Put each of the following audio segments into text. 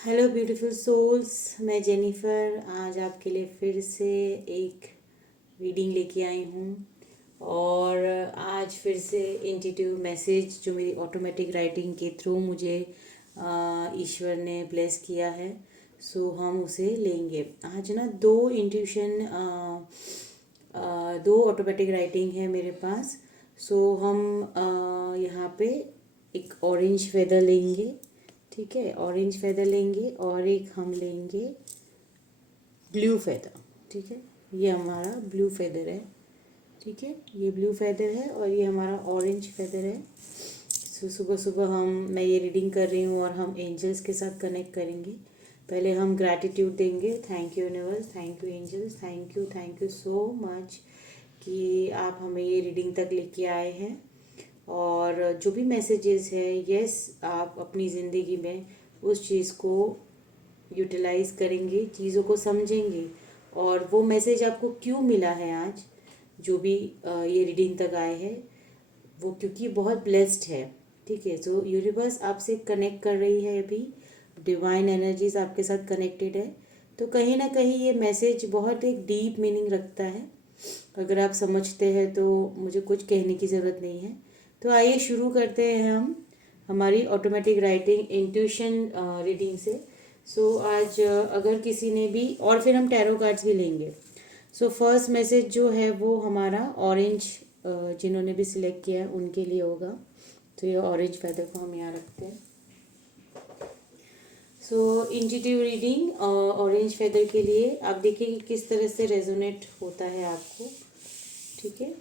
Hello beautiful souls. मैं Jennifer आज आपके लिए फिर से एक रीडिंग लेके आई हूँ। और आज फिर से इंट्यूटिव मैसेज जो मेरी ऑटोमेटिक राइटिंग के थ्रू मुझे ईश्वर ने ब्लेस किया है, सो हम उसे लेंगे। आज ना दो ऑटोमेटिक राइटिंग है मेरे पास। सो हम यहाँ पे एक ऑरेंज फेदर लेंगे, ठीक है। ऑरेंज फेदर लेंगे और एक हम लेंगे ब्लू फेदर, ठीक है। ये हमारा ब्लू फेदर है, ठीक है। ये ब्लू फेदर है और ये हमारा ऑरेंज फेदर है। सुबह सुबह मैं ये रीडिंग कर रही हूँ और हम एंजल्स के साथ कनेक्ट करेंगे। पहले हम ग्रैटिट्यूड देंगे। Thank you universe, thank you angels, thank you so much कि आप हमें ये रीडिंग तक लेके आए हैं। और जो भी मैसेजेस है, यस, आप अपनी ज़िंदगी में उस चीज़ को यूटिलाइज करेंगे, चीज़ों को समझेंगे। और वो मैसेज आपको क्यों मिला है आज, जो भी ये रीडिंग तक आए हैं, वो क्योंकि बहुत ब्लेस्ड है, ठीक है। सो यूनिवर्स आपसे कनेक्ट कर रही है अभी, डिवाइन एनर्जीज आपके साथ कनेक्टेड है। तो कहीं ना कहीं ये मैसेज बहुत एक डीप मीनिंग रखता है। अगर आप समझते हैं तो मुझे कुछ कहने की ज़रूरत नहीं है। तो आइए शुरू करते हैं हम हमारी ऑटोमेटिक राइटिंग इंट्यूशन रीडिंग से। सो आज अगर किसी ने भी, और फिर हम टैरो कार्ड्स भी लेंगे। सो फर्स्ट मैसेज जो है वो हमारा ऑरेंज, जिन्होंने भी सिलेक्ट किया है उनके लिए होगा। तो ये ऑरेंज फेदर को हम यहाँ रखते हैं। सो इंट्यूटिव रीडिंग ऑरेंज फेदर के लिए आप देखिए कि किस तरह से रेजोनेट होता है आपको, ठीक है।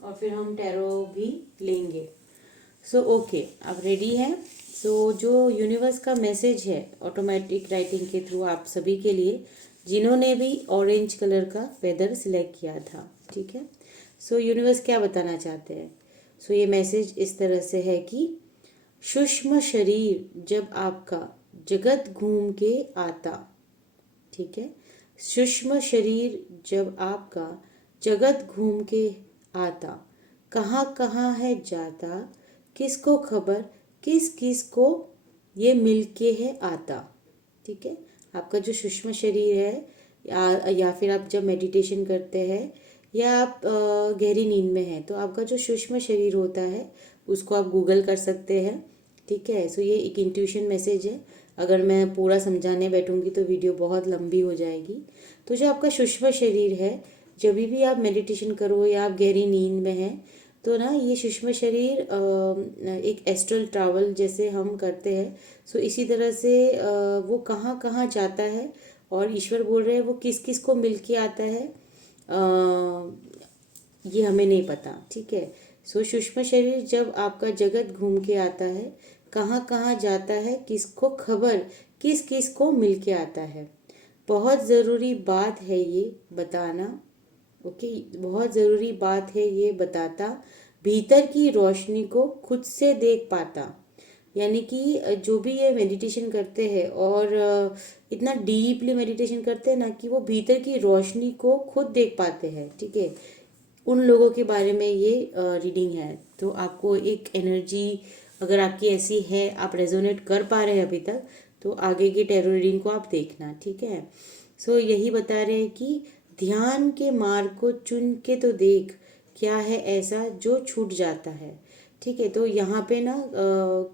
और फिर हम टैरो भी लेंगे। सो ओके, आप रेडी हैं। सो जो यूनिवर्स का मैसेज है ऑटोमेटिक राइटिंग के थ्रू आप सभी के लिए, जिन्होंने भी ऑरेंज कलर का फेदर सिलेक्ट किया था, ठीक है। सो यूनिवर्स क्या बताना चाहते हैं। सो ये मैसेज इस तरह से है कि सूक्ष्म शरीर जब आपका जगत घूम के आता, ठीक है। सूक्ष्म शरीर जब आपका जगत घूम के आता, कहाँ कहाँ है जाता, किसको खबर, किस किस को ये मिलके है आता, ठीक है। आपका जो सूक्ष्म शरीर है, या फिर आप जब मेडिटेशन करते हैं या आप गहरी नींद में हैं, तो आपका जो सूक्ष्म शरीर होता है उसको आप गूगल कर सकते हैं, ठीक है। सो ये एक इंट्यूशन मैसेज है। अगर मैं पूरा समझाने बैठूंगी तो वीडियो बहुत लंबी हो जाएगी। तो जो आपका सूक्ष्म शरीर है, जब भी आप मेडिटेशन करो या आप गहरी नींद में हैं, तो ना ये सूक्ष्म शरीर एक एस्ट्रल ट्रैवल जैसे हम करते हैं। सो इसी तरह से वो कहाँ कहाँ जाता है और ईश्वर बोल रहे हैं वो किस किस को मिल के आता है, ये हमें नहीं पता, ठीक है। सो सूक्ष्म शरीर जब आपका जगत घूम के आता है, कहाँ कहाँ जाता है, किसको खबर, किस किस को मिल के आता है। बहुत ज़रूरी बात है ये बताना, ओके। बहुत ज़रूरी बात है ये बताता, भीतर की रोशनी को खुद से देख पाता। यानी कि जो भी ये मेडिटेशन करते हैं और इतना डीपली मेडिटेशन करते हैं ना कि वो भीतर की रोशनी को खुद देख पाते हैं, ठीक है। उन लोगों के बारे में ये रीडिंग है। तो आपको एक एनर्जी अगर आपकी ऐसी है, आप रेजोनेट कर पा रहे हैं अभी तक, तो आगे की टैरो रीडिंग को आप देखना, ठीक है। सो यही बता रहे हैं कि ध्यान के मार्ग को चुन के तो देख, क्या है ऐसा जो छूट जाता है, ठीक है। तो यहाँ पे ना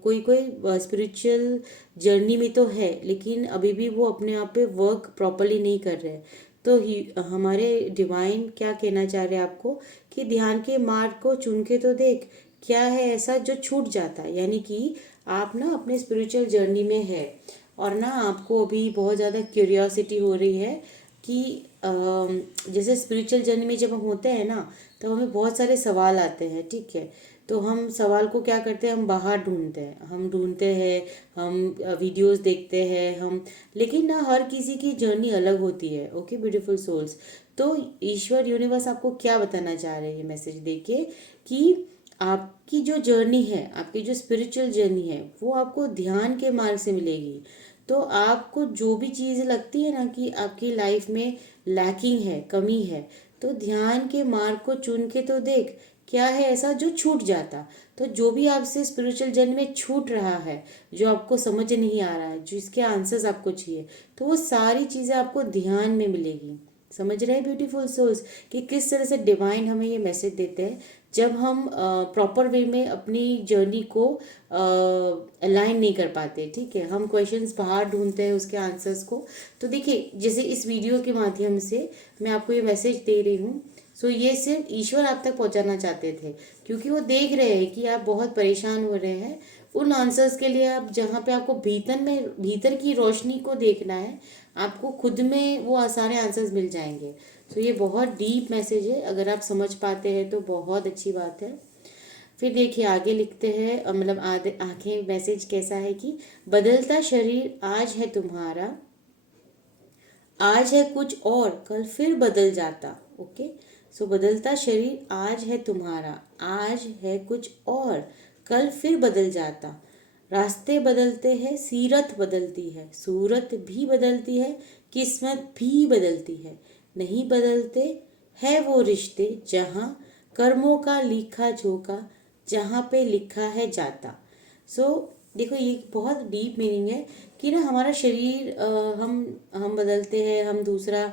कोई कोई स्पिरिचुअल जर्नी में तो है, लेकिन अभी भी वो अपने आप पे वर्क प्रॉपरली नहीं कर रहे। तो हमारे डिवाइन क्या कहना चाह रहे हैं आपको कि ध्यान के मार्ग को चुन के तो देख, क्या है ऐसा जो छूट जाता है। यानी कि आप ना अपने स्पिरिचुअल जर्नी में है और ना आपको अभी बहुत ज़्यादा क्यूरियोसिटी हो रही है कि जैसे स्पिरिचुअल जर्नी में जब हम होते हैं ना, तो हमें बहुत सारे सवाल आते हैं, ठीक है। तो हम सवाल को क्या करते हैं, हम बाहर ढूंढते हैं, हम वीडियोस देखते हैं हम। लेकिन ना हर किसी की जर्नी अलग होती है, ओके ब्यूटीफुल सोल्स। तो ईश्वर यूनिवर्स आपको क्या बताना चाह रहे हैं ये मैसेज देके, कि आपकी जो जर्नी है, आपकी जो स्पिरिचुअल जर्नी है, वो आपको ध्यान के मार्ग से मिलेगी। तो आपको जो भी चीज़ लगती है ना कि आपकी लाइफ में लैकिंग है, कमी है, तो ध्यान के मार्ग को चुन के तो देख, क्या है ऐसा जो छूट जाता। तो जो भी आपसे स्पिरिचुअल जर्नी में छूट रहा है, जो आपको समझ नहीं आ रहा है, जो इसके आंसर्स आपको चाहिए, तो वो सारी चीज़ें आपको ध्यान में मिलेगी। समझ रहे हैं ब्यूटीफुल सोल्स कि किस तरह से डिवाइन हमें ये मैसेज देते हैं जब हम प्रॉपर वे में अपनी जर्नी को अलाइन नहीं कर पाते। ठीक है, हम क्वेश्चंस बाहर ढूंढते हैं उसके आंसर्स को। तो देखिए, जैसे इस वीडियो के माध्यम से मैं आपको ये मैसेज दे रही हूँ, सो ये सिर्फ ईश्वर आप तक पहुँचाना चाहते थे, क्योंकि वो देख रहे हैं कि आप बहुत परेशान हो रहे हैं उन आंसर्स के लिए। आप जहाँ पे आपको भीतर की रोशनी को देखना है, आपको खुद में वो सारे आंसर्स मिल जाएंगे। तो ये बहुत डीप मैसेज है, अगर आप समझ पाते हैं तो बहुत अच्छी बात है। फिर देखिए आगे लिखते हैं, मतलब आगे मैसेज कैसा है कि बदलता शरीर आज है तुम्हारा, आज है कुछ और कल फिर बदल जाता। ओके, सो बदलता शरीर आज है तुम्हारा, आज है कुछ और कल फिर बदल जाता। रास्ते बदलते हैं, सीरत बदलती है, सूरत भी बदलती है, किस्मत भी बदलती है। नहीं बदलते है वो रिश्ते जहाँ कर्मों का लिखा जोखा, जहाँ पे लिखा है जाता। सो देखो, ये बहुत डीप मीनिंग है कि ना हमारा शरीर हम बदलते हैं, हम दूसरा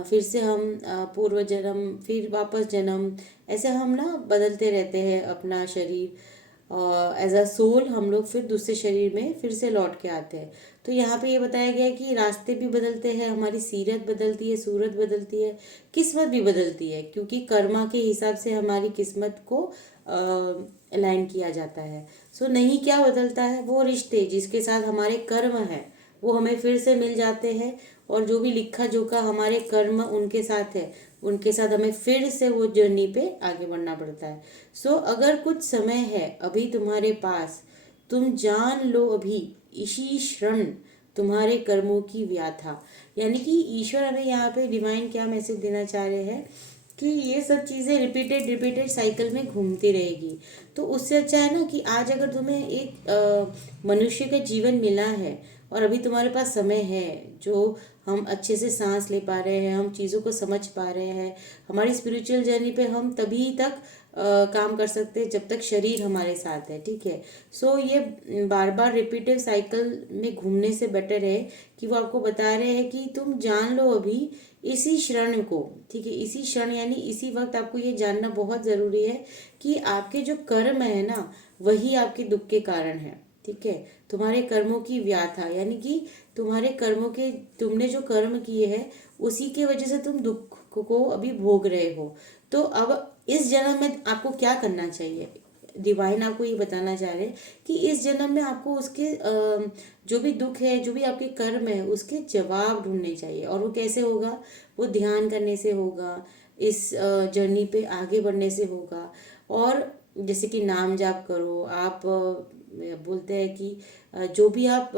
फिर से हम पूर्व जन्म, फिर वापस जन्म, ऐसे हम ना बदलते रहते हैं अपना शरीर। एज अ सोल हम लोग फिर दूसरे शरीर में फिर से लौट के आते हैं। तो यहाँ पे ये बताया गया है कि रास्ते भी बदलते हैं, हमारी सीरत बदलती है, सूरत बदलती है, किस्मत भी बदलती है, क्योंकि कर्मा के हिसाब से हमारी किस्मत को अलाइन किया जाता है। सो नहीं क्या बदलता है, वो रिश्ते जिसके साथ हमारे कर्म है वो हमें फिर से मिल जाते हैं, और जो भी लिखा जोखा हमारे कर्म उनके साथ है, उनके साथ हमें फिर से वो जर्नी पे आगे बढ़ना पड़ता है। सो अगर कुछ समय है अभी तुम्हारे पास, तुम जान लो अभी इसी क्षण तुम्हारे कर्मों की व्याथा। यानी कि ईश्वर हमें यहाँ पे डिवाइन क्या मैसेज देना चाह रहे हैं कि ये सब चीज़ें रिपीटेड साइकिल में घूमती रहेगी। तो उससे अच्छा है ना कि आज अगर तुम्हें एक मनुष्य का जीवन मिला है और अभी तुम्हारे पास समय है, जो हम अच्छे से सांस ले पा रहे हैं, हम चीज़ों को समझ पा रहे हैं, हमारी स्पिरिचुअल जर्नी पे हम तभी तक काम कर सकते हैं जब तक शरीर हमारे साथ है। ठीक है, सो ये बार बार रिपीटिव साइकिल में घूमने से बेटर है कि वो आपको बता रहे हैं कि तुम जान लो अभी इसी क्षण को। ठीक है, इसी क्षण यानी इसी वक्त आपको ये जानना बहुत ज़रूरी है कि आपके जो कर्म है ना, वही आपके दुख के कारण है। ठीक है, तुम्हारे कर्मों की व्याथा यानी कि तुम्हारे कर्मों के, तुमने जो कर्म किए हैं उसी के वजह से तुम दुख को अभी भोग रहे हो। तो अब इस जन्म में आपको क्या करना चाहिए, डिवाइन आपको ये बताना चाह रहे हैं कि इस जन्म में आपको उसके जो भी दुख है, जो भी आपके कर्म है, उसके जवाब ढूंढने चाहिए। और वो कैसे होगा, वो ध्यान करने से होगा, इस जर्नी पे आगे बढ़ने से होगा। और जैसे कि नाम जाप करो आप, बोलते हैं कि जो भी आप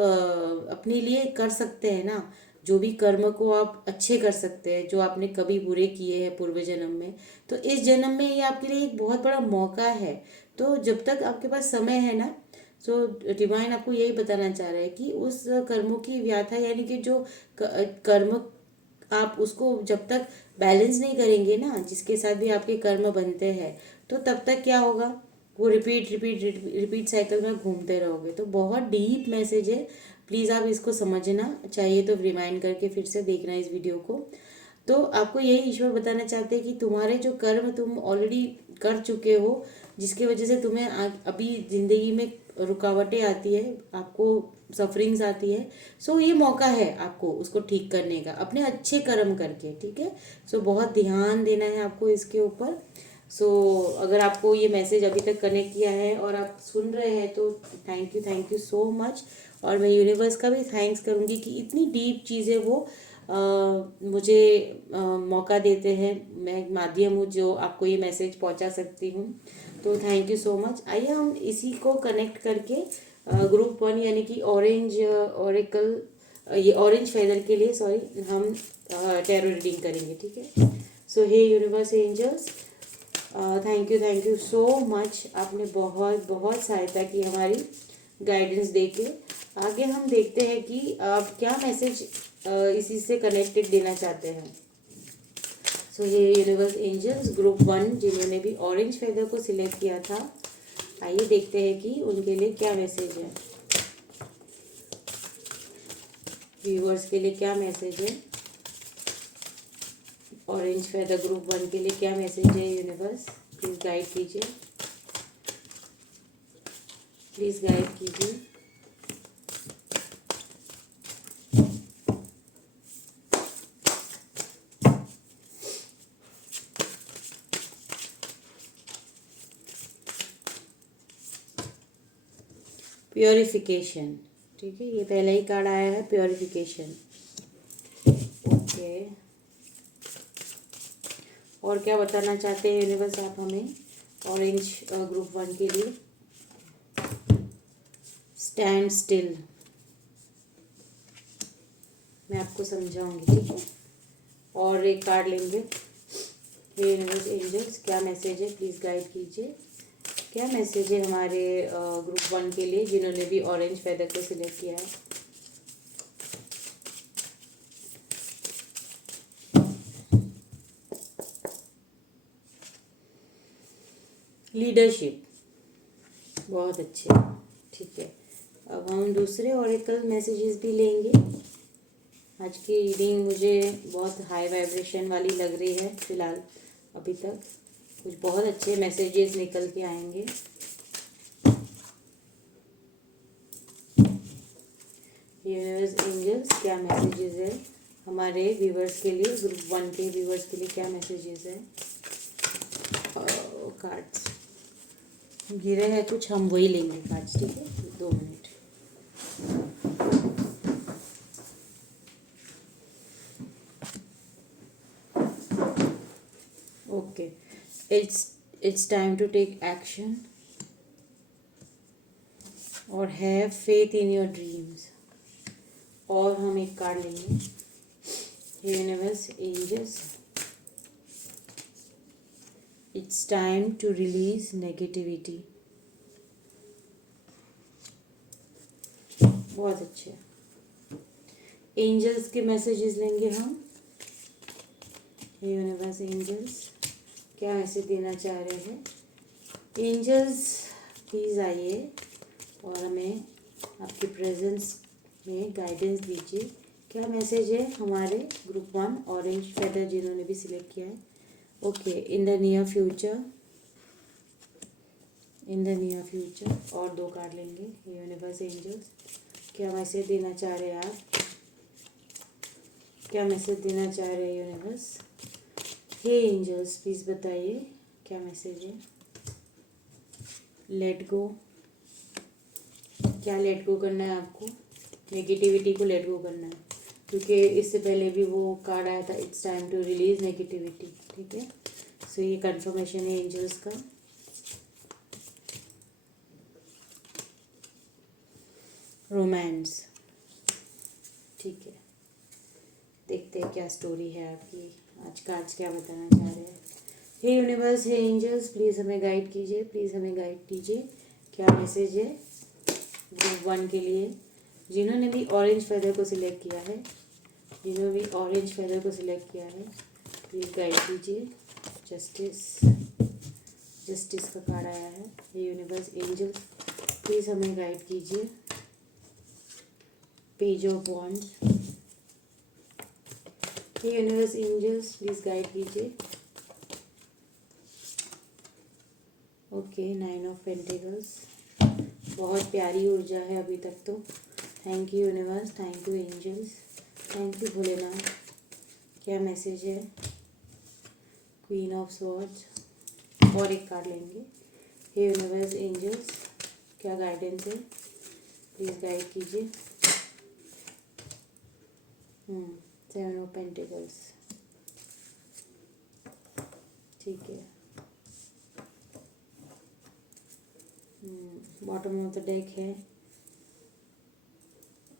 अपने लिए कर सकते हैं ना, जो भी कर्म को आप अच्छे कर सकते हैं, जो आपने कभी बुरे किए हैं पूर्व जन्म में, तो इस जन्म में ये आपके लिए एक बहुत बड़ा मौका है। तो जब तक आपके पास समय है ना, सो डिवाइन आपको यही बताना चाह रहा है कि उस कर्मों की व्याथा यानी कि जो कर्म आप उसको जब तक बैलेंस नहीं करेंगे ना, जिसके साथ भी आपके कर्म बनते हैं, तो तब तक क्या होगा, वो रिपीट साइकिल में घूमते रहोगे। तो बहुत डीप मैसेज है, प्लीज़ आप इसको समझना, चाहिए तो रिमाइंड करके फिर से देखना इस वीडियो को। तो आपको यही ईश्वर बताना चाहते हैं कि तुम्हारे जो कर्म तुम ऑलरेडी कर चुके हो, जिसकी वजह से तुम्हें अभी ज़िंदगी में रुकावटें आती है, आपको सफरिंग्स आती है, सो ये मौका है आपको उसको ठीक करने का अपने अच्छे कर्म करके। ठीक है, सो बहुत ध्यान देना है आपको इसके ऊपर। सो अगर आपको ये मैसेज अभी तक कनेक्ट किया है और आप सुन रहे हैं तो थैंक यू सो मच। और मैं यूनिवर्स का भी थैंक्स करूँगी कि इतनी डीप चीज़ें वो मुझे मौका देते हैं, मैं एक माध्यम हूँ जो आपको ये मैसेज पहुँचा सकती हूँ। तो थैंक यू सो मच। आइए हम इसी को कनेक्ट करके ग्रुप 1 यानी कि ऑरेंज ओरेकल, ये ऑरेंज फेदर के लिए सॉरी, हम टैरो रीडिंग करेंगे। ठीक है, so hey universe angels, thank you so much. आपने बहुत बहुत सहायता की हमारी गाइडेंस देके। आगे हम देखते हैं कि आप क्या मैसेज इसी से कनेक्टेड देना चाहते हैं। सो ये यूनिवर्स एंजल्स ग्रुप 1 जिन्होंने भी ऑरेंज फेदर को सिलेक्ट किया था, आइए देखते हैं कि उनके लिए क्या मैसेज है, व्यूअर्स के लिए क्या मैसेज है, ऑरेंज फेदर ग्रुप 1 के लिए क्या मैसेज है। यूनिवर्स प्लीज़ गाइड कीजिए, प्लीज़ गाइड कीजिए। प्योरिफिकेशन, ठीक है, ये पहला ही कार्ड आया है, प्योरिफिकेशन। ओके, और क्या बताना चाहते हैं यूनिवर्स आप हमें ऑरेंज ग्रुप 1 के लिए। स्टैंड स्टिल, मैं आपको समझाऊंगी, ठीक है। और एक कार्ड लेंगे। ये यूनिवर्स एंजल्स क्या मैसेज है, प्लीज़ गाइड कीजिए, क्या मैसेज है हमारे ग्रुप 1 के लिए जिन्होंने भी ऑरेंज फेदर को सिलेक्ट किया है। लीडरशिप, बहुत अच्छे, ठीक है। अब हम दूसरे ऑरेकल मैसेजेस भी लेंगे। आज की रीडिंग मुझे बहुत हाई वाइब्रेशन वाली लग रही है फ़िलहाल, अभी तक कुछ बहुत अच्छे मैसेजेस निकल के आएंगे। यूनिवर्स एंजल्स क्या मैसेजेस है हमारे व्यूवर्स के लिए, ग्रुप 1 के व्यूवर्स के लिए क्या मैसेजेस है। कार्ड्स गिरे हैं कुछ, हम वही लेंगे कार्ड्स, ठीक है। 2 minute. Okay, it's time to take action और have faith in your dreams. और हम एक कार्ड लेंगे। Universe angels, it's time to release negativity. बहुत अच्छे एंजल्स के मैसेजेस लेंगे हम। यूनिवर्स एंजल्स क्या मैसेज देना चाह रहे हैं। एंजल्स प्लीज़ आइए और हमें आपकी प्रेजेंस में गाइडेंस दीजिए, क्या मैसेज है हमारे ग्रुप 1 ऑरेंज फेदर जिन्होंने भी सिलेक्ट किया है। Okay, in the near future, in the near future. और 2 कार्ड लेंगे। यूनिवर्स एंजल्स क्या मैसेज देना चाह रहे हैं आप, क्या मैसेज देना चाह रहे हैं यूनिवर्स। हे एंजल्स प्लीज़ बताइए क्या मैसेज है। लेट गो, क्या लेट गो करना है आपको, नेगेटिविटी को लेट गो करना है, क्योंकि इससे पहले भी वो कार्ड आया था, it's time to release negativity, ठीक है। सो ये कंफर्मेशन है एंजल्स का। रोमांस, ठीक है, देखते हैं क्या स्टोरी है आपकी, आज कार्ड्स क्या बताना चाह रहे हैं। हे यूनिवर्स, हे एंजल्स प्लीज़ हमें गाइड कीजिए, प्लीज़ हमें गाइड कीजिए, क्या मैसेज है ग्रुप 1 के लिए जिन्होंने भी ऑरेंज फेदर को सिलेक्ट किया है, जिन्होंने भी ऑरेंज फेदर को सिलेक्ट किया है, प्लीज़ गाइड कीजिए। जस्टिस, जस्टिस का कार्ड आया है। हे यूनिवर्स एंजल्स प्लीज़ हमें गाइड कीजिए। पेज ऑफ वॉन्ड्स, हे यूनिवर्स एंजल्स प्लीज़ गाइड कीजिए। ओके, 9 ऑफ पेंटिकल्स, बहुत प्यारी ऊर्जा है अभी तक तो। Thank you universe, thank you angels, thank you Bholenath. क्या मैसेज है क्वीन ऑफ स्वॉर्ड्स। और एक कार्ड लेंगे। हे यूनिवर्स एंजल्स क्या गाइडेंस है, प्लीज़ गाइड कीजिए। 7 ऑफ पेंटिकल्स, ठीक है। बॉटम ऑफ द डेक है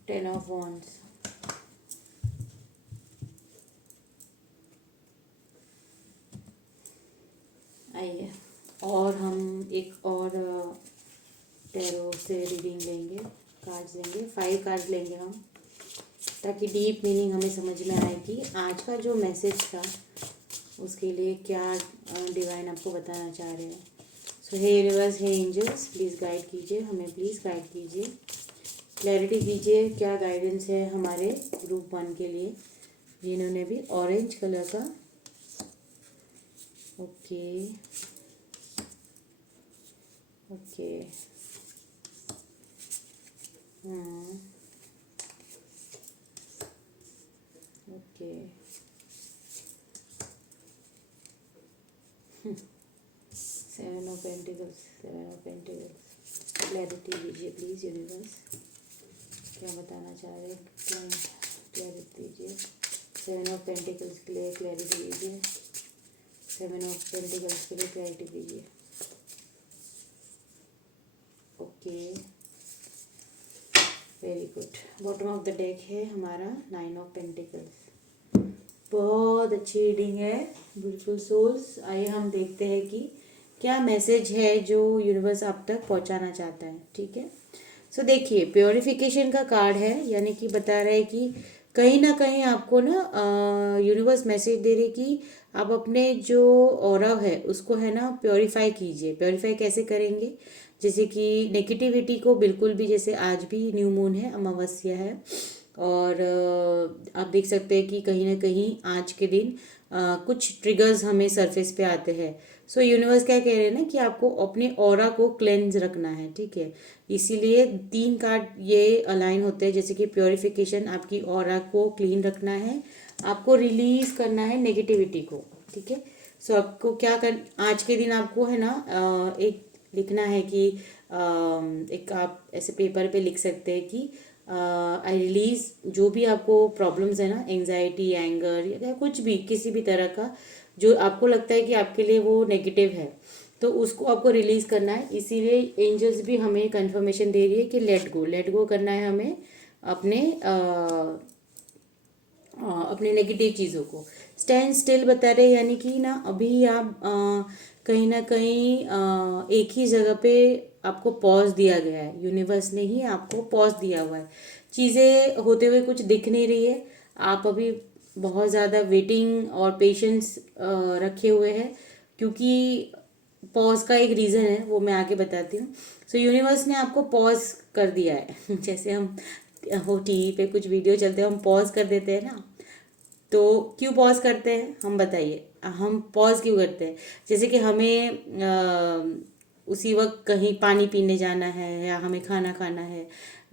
10 ऑफ वॉन्ड्स। आइए और हम एक और टैरो से रीडिंग लेंगे, कार्ड्स लेंगे, 5 कार्ड्स लेंगे हम, ताकि डीप मीनिंग हमें समझ में आए कि आज का जो मैसेज था उसके लिए क्या डिवाइन आपको बताना चाह रहे हैं। So hey universe, hey angels, please guide कीजिए हमें, प्लीज़ गाइड कीजिए, क्लैरिटी दीजिए, क्या गाइडेंस है हमारे ग्रुप 1 के लिए जिन्होंने भी ऑरेंज कलर का। ओके ओके हाँ okay 7 of pentacles, 7 of pentacles, clarity दीजिए प्लीज़ यूनिवर्स, क्या बताना चाह रहे हैं, क्लैरिटी दीजिए। 7 ऑफ पेंटिकल्स के लिए क्लैरिटी दीजिए, 7 ऑफ पेंटिकल्स के लिए क्लैरिटी दीजिए। Okay very good. Bottom of the deck है हमारा 9 ऑफ पेंटिकल्स। बहुत अच्छी रीडिंग है, बिल्कुल सोल्स। आइए हम देखते हैं कि क्या मैसेज है जो यूनिवर्स आप तक पहुंचाना चाहता है। ठीक है, सो देखिए प्योरिफिकेशन का कार्ड है, यानी कि बता रहा है कि कहीं ना कहीं आपको ना यूनिवर्स मैसेज दे रही कि आप अपने जो ऑरा है उसको है ना प्योरीफाई कीजिए। प्योरीफाई कैसे करेंगे, जैसे कि नेगेटिविटी को बिल्कुल भी, जैसे आज भी न्यू मून है, अमावस्या है, और आप देख सकते हैं कि कहीं ना कहीं आज के दिन कुछ ट्रिगर्स हमें सरफेस पे आते हैं। सो यूनिवर्स क्या कह रहे हैं ना कि आपको अपने ऑरा को क्लेंज रखना है। ठीक है, इसीलिए 3 कार्ड ये अलाइन होते हैं, जैसे कि प्योरिफिकेशन, आपकी ऑरा को क्लीन रखना है, आपको रिलीज करना है नेगेटिविटी को। ठीक है, सो आपको क्या कर, आज के दिन आपको है ना एक लिखना है कि एक आप ऐसे पेपर पे लिख सकते हैं कि आई रिलीज जो भी आपको प्रॉब्लम्स है ना, एंजाइटी, एंगर या कुछ भी, किसी भी तरह का जो आपको लगता है कि आपके लिए वो नेगेटिव है, तो उसको आपको रिलीज करना है। इसीलिए एंजल्स भी हमें कंफर्मेशन दे रही है कि लेट गो करना है हमें अपने अपने नेगेटिव चीज़ों को। स्टैंड स्टिल बता रहे, यानी कि ना अभी आप कहीं ना कहीं एक ही जगह पे आपको पॉज दिया गया है, यूनिवर्स ने ही आपको पॉज दिया हुआ है। चीज़ें होते हुए कुछ दिख नहीं रही है, आप अभी बहुत ज़्यादा वेटिंग और पेशेंस रखे हुए हैं, क्योंकि पॉज का एक रीज़न है, वो मैं आगे बताती हूँ। सो यूनिवर्स ने आपको पॉज कर दिया है जैसे हम वो टीवी पे कुछ वीडियो चलते हैं, हम पॉज कर देते हैं ना, तो क्यों पॉज करते हैं हम बताइए, हम पॉज क्यों करते हैं? जैसे कि हमें उसी वक्त कहीं पानी पीने जाना है, या हमें खाना खाना है,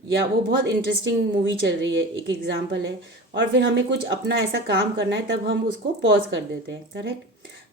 या वो बहुत इंटरेस्टिंग मूवी चल रही है, एक एग्जांपल है, और फिर हमें कुछ अपना ऐसा काम करना है, तब हम उसको पॉज कर देते हैं। करेक्ट,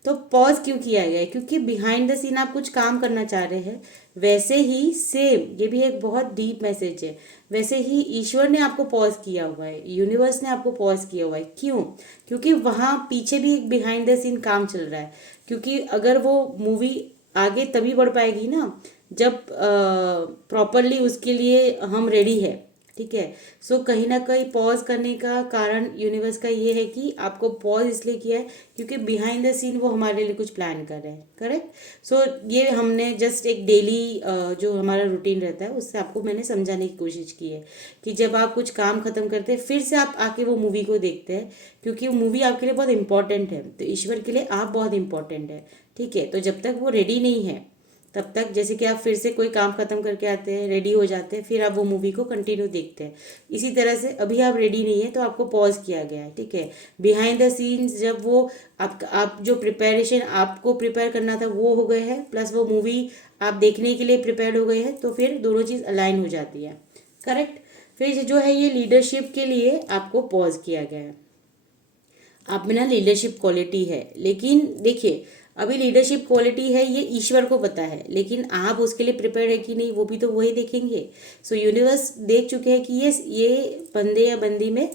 तो पॉज क्यों किया गया है? क्योंकि बिहाइंड द सीन आप कुछ काम करना चाह रहे हैं। वैसे ही सेम, ये भी एक बहुत डीप मैसेज है, वैसे ही ईश्वर ने आपको पॉज किया हुआ है, यूनिवर्स ने आपको पॉज किया हुआ है। क्यों? क्योंकि वहाँ पीछे भी एक बिहाइंड द सीन काम चल रहा है। क्योंकि अगर वो मूवी आगे तभी बढ़ पाएगी ना जब प्रॉपरली उसके लिए हम रेडी है। ठीक है, सो कहीं ना कहीं पॉज करने का कारण यूनिवर्स का ये है कि आपको पॉज इसलिए किया है क्योंकि बिहाइंड द सीन वो हमारे लिए कुछ प्लान कर रहे हैं। करेक्ट, सो ये हमने जस्ट एक डेली जो हमारा रूटीन रहता है उससे आपको मैंने समझाने की कोशिश की है कि जब आप कुछ काम खत्म करते हैं फिर से आप आके वो मूवी को देखते हैं, क्योंकि वो मूवी आपके लिए बहुत इंपॉर्टेंट है, तो ईश्वर के लिए आप बहुत इंपॉर्टेंट है। ठीक है, तो जब तक वो रेडी नहीं है तब तक, जैसे कि आप फिर से कोई काम खत्म करके आते हैं, रेडी हो जाते हैं, फिर आप वो मूवी को कंटिन्यू देखते हैं। इसी तरह से अभी आप रेडी नहीं है तो आपको पॉज किया गया है। ठीक है, बिहाइंड द सीन्स जब वो आप जो प्रिपरेशन आपको प्रिपेयर करना था वो हो गए हैं, प्लस वो मूवी आप देखने के लिए प्रिपेयर हो गए हैं, तो फिर दोनों चीज़ अलाइन हो जाती है। करेक्ट, फिर जो है ये लीडरशिप के लिए आपको पॉज किया गया है। आप में ना लीडरशिप क्वालिटी है, लेकिन देखिए अभी लीडरशिप क्वालिटी है ये ईश्वर को पता है, लेकिन आप उसके लिए प्रिपेयर है कि नहीं वो भी तो वही देखेंगे। सो यूनिवर्स देख चुके हैं कि ये बंदे या बंदी में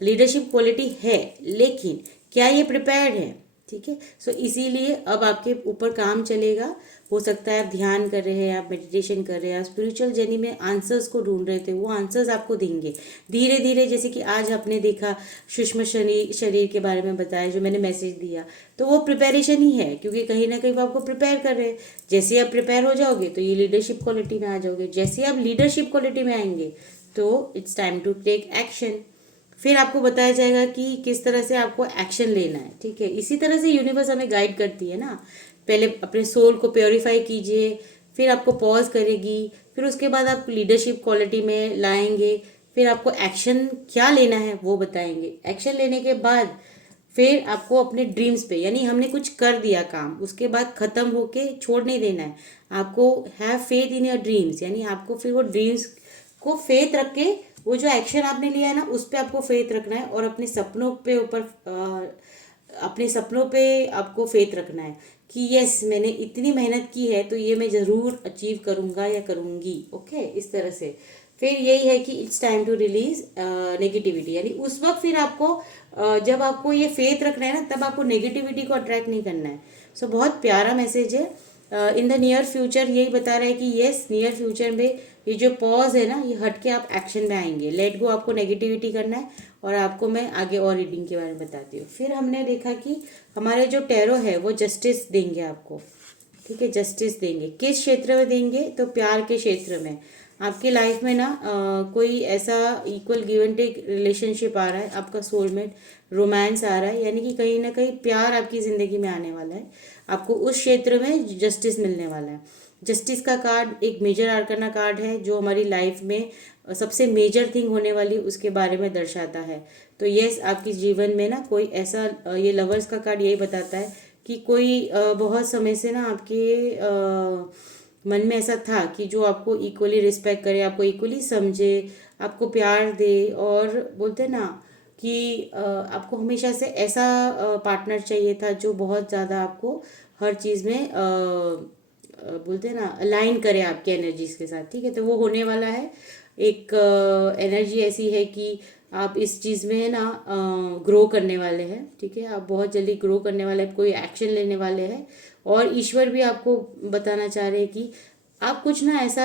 लीडरशिप क्वालिटी है, लेकिन क्या ये प्रिपेयर्ड है? ठीक है, सो इसीलिए अब आपके ऊपर काम चलेगा। हो सकता है आप ध्यान कर रहे हैं, आप मेडिटेशन कर रहे हैं, आप स्पिरिचुअल जर्नी में आंसर्स को ढूंढ रहे थे, वो आंसर्स आपको देंगे धीरे धीरे। जैसे कि आज आपने देखा सूक्ष्म शरीर के बारे में बताया, जो मैंने मैसेज दिया, तो वो प्रिपरेशन ही है, क्योंकि कहीं ना कहीं वो आपको प्रिपेयर कर रहे हैं। जैसे आप प्रिपेयर हो जाओगे तो ये लीडरशिप क्वालिटी में आ जाओगे, जैसे आप लीडरशिप क्वालिटी में आएंगे तो it's time to take action. फिर आपको बताया जाएगा कि किस तरह से आपको एक्शन लेना है, ठीक है। इसी तरह से यूनिवर्स हमें गाइड करती है ना। पहले अपने सोल को प्योरीफाई कीजिए, फिर आपको पॉज करेगी, फिर उसके बाद आप लीडरशिप क्वालिटी में लाएंगे, फिर आपको एक्शन क्या लेना है वो बताएंगे। एक्शन लेने के बाद फिर आपको अपने ड्रीम्स पे, यानी हमने कुछ कर दिया काम, उसके बाद ख़त्म होके छोड़ नहीं देना है। आपको have faith in your dreams, यानी आपको फिर वो ड्रीम्स को फेथ रख के, वो जो एक्शन आपने लिया है ना उस पर आपको फेथ रखना है, और अपने सपनों पे अपने सपनों पे आपको फेथ रखना है कि यस मैंने इतनी मेहनत की है तो ये मैं ज़रूर अचीव करूँगा या करूँगी। ओके, इस तरह से फिर यही है कि it's time to release negativity, यानी उस वक्त फिर आपको जब आपको ये फेथ रखना है ना, तब आपको नेगेटिविटी को अट्रैक्ट नहीं करना है। सो बहुत प्यारा मैसेज है। इन द नियर फ्यूचर यही बता रहा है कि यस नियर फ्यूचर में ये जो पॉज है ना, ये हट के आप एक्शन में आएंगे। लेट गो आपको नेगेटिविटी करना है, और आपको मैं आगे और रीडिंग के बारे में बताती हूँ। फिर हमने देखा कि हमारे जो टैरो है वो जस्टिस देंगे आपको, ठीक है। जस्टिस देंगे, किस क्षेत्र में देंगे, तो प्यार के क्षेत्र में। आपकी लाइफ में ना कोई ऐसा equal give and take relationship आ रहा है, आपका सोलमेट रोमांस आ रहा है, यानी कि कहीं ना कहीं प्यार आपकी ज़िंदगी में आने वाला है। आपको उस क्षेत्र में जस्टिस मिलने वाला है। जस्टिस का कार्ड एक मेजर आर्कना कार्ड है, जो हमारी लाइफ में सबसे मेजर थिंग होने वाली उसके बारे में दर्शाता है। तो यस आपके जीवन में ना कोई ऐसा ये लवर्स का कार्ड यही बताता है कि कोई बहुत समय से ना आपके मन में ऐसा था कि जो आपको इक्वली रिस्पेक्ट करे, आपको इक्वली समझे, आपको प्यार दे, और बोलते ना कि आपको हमेशा से ऐसा पार्टनर चाहिए था जो बहुत ज़्यादा आपको हर चीज़ में बोलते हैं ना अलाइन करे आपके एनर्जीज के साथ, ठीक है। तो वो होने वाला है। एक एनर्जी ऐसी है कि आप इस चीज़ में ना ग्रो करने वाले हैं, ठीक है। आप बहुत जल्दी ग्रो करने वाले हैं, कोई एक्शन लेने वाले हैं, और ईश्वर भी आपको बताना चाह रहे हैं कि आप कुछ ना ऐसा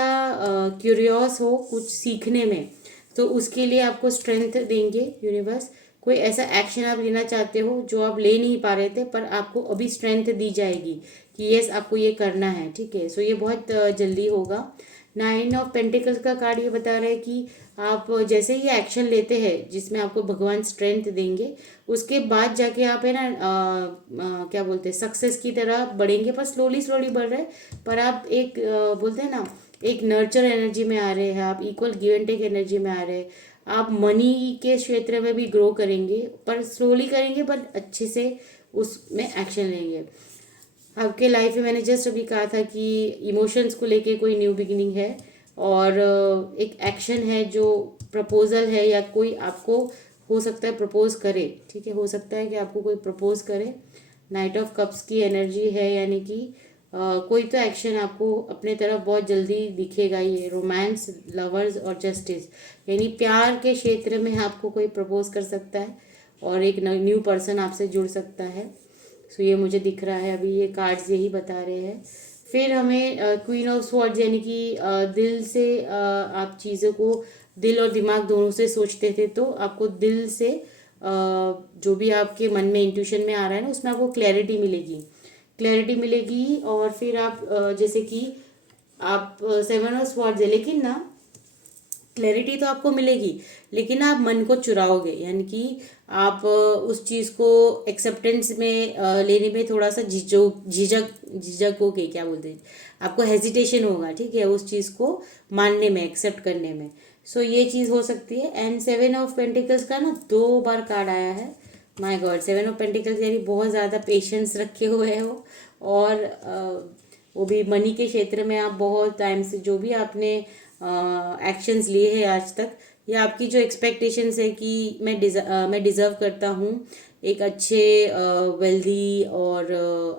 क्यूरियस हो कुछ सीखने में, तो उसके लिए आपको स्ट्रेंथ देंगे यूनिवर्स। कोई ऐसा एक्शन आप लेना चाहते हो जो आप ले नहीं पा रहे थे, पर आपको अभी स्ट्रेंथ दी जाएगी कि यस आपको ये करना है, ठीक है। सो ये बहुत जल्दी होगा। 9 ऑफ पेंटिकल्स का कार्ड ये बता रहा है कि आप जैसे ही एक्शन लेते हैं जिसमें आपको भगवान स्ट्रेंथ देंगे, उसके बाद जाके आप है ना क्या बोलते हैं सक्सेस की तरह बढ़ेंगे, पर स्लोली स्लोली बढ़ रहे हैं। पर आप एक बोलते हैं ना एक नर्चर एनर्जी में आ रहे हैं, आप equal give and take energy में आ रहे हैं। आप मनी के क्षेत्र में भी ग्रो करेंगे, पर स्लोली करेंगे, पर अच्छे से उसमें एक्शन लेंगे। आपके लाइफ में मैंने जस्ट अभी कहा था कि इमोशंस को लेके कोई न्यू बिगिनिंग है, और एक एक्शन है जो प्रपोजल है, या कोई आपको हो सकता है प्रपोज करे, ठीक है। हो सकता है कि आपको कोई प्रपोज करे। नाइट ऑफ कप्स की एनर्जी है, यानी कि कोई तो एक्शन आपको अपने तरफ बहुत जल्दी दिखेगा। ये रोमांस, लवर्स और जस्टिस, यानी प्यार के क्षेत्र में आपको कोई प्रपोज कर सकता है, और एक न्यू पर्सन आपसे जुड़ सकता है। सो ये मुझे दिख रहा है अभी, ये कार्ड्स यही बता रहे हैं। फिर हमें क्वीन ऑफ स्वॉर्ड्स, यानी कि दिल से आप चीज़ों को दिल और दिमाग दोनों से सोचते थे, तो आपको दिल से जो भी आपके मन में इंट्यूशन में आ रहा है ना, उसमें आपको क्लैरिटी मिलेगी, क्लैरिटी मिलेगी। और फिर आप जैसे कि आप 7 ऑफ स्वॉर्ड्स है, लेकिन ना क्लैरिटी तो आपको मिलेगी, लेकिन आप मन को चुराओगे, यानी कि आप उस चीज़ को एक्सेप्टेंस में लेने में थोड़ा सा झिझक झिझक हो गई, क्या बोलते हैं, आपको हेजिटेशन होगा, ठीक है, उस चीज़ को मानने में, एक्सेप्ट करने में। सो ये चीज़ हो सकती है। एंड 7 ऑफ पेंटिकल्स का ना 2 बार कार्ड आया है। माय गॉड, 7 ऑफ पेंटिकल्स यानी बहुत ज़्यादा पेशेंस रखे हुए हैं वो, और वो भी मनी के क्षेत्र में। आप बहुत टाइम से जो भी आपने एक्शंस लिए हैं आज तक, या आपकी जो एक्सपेक्टेशंस है कि मैं डिज़र्व करता हूँ एक अच्छे वेल्दी और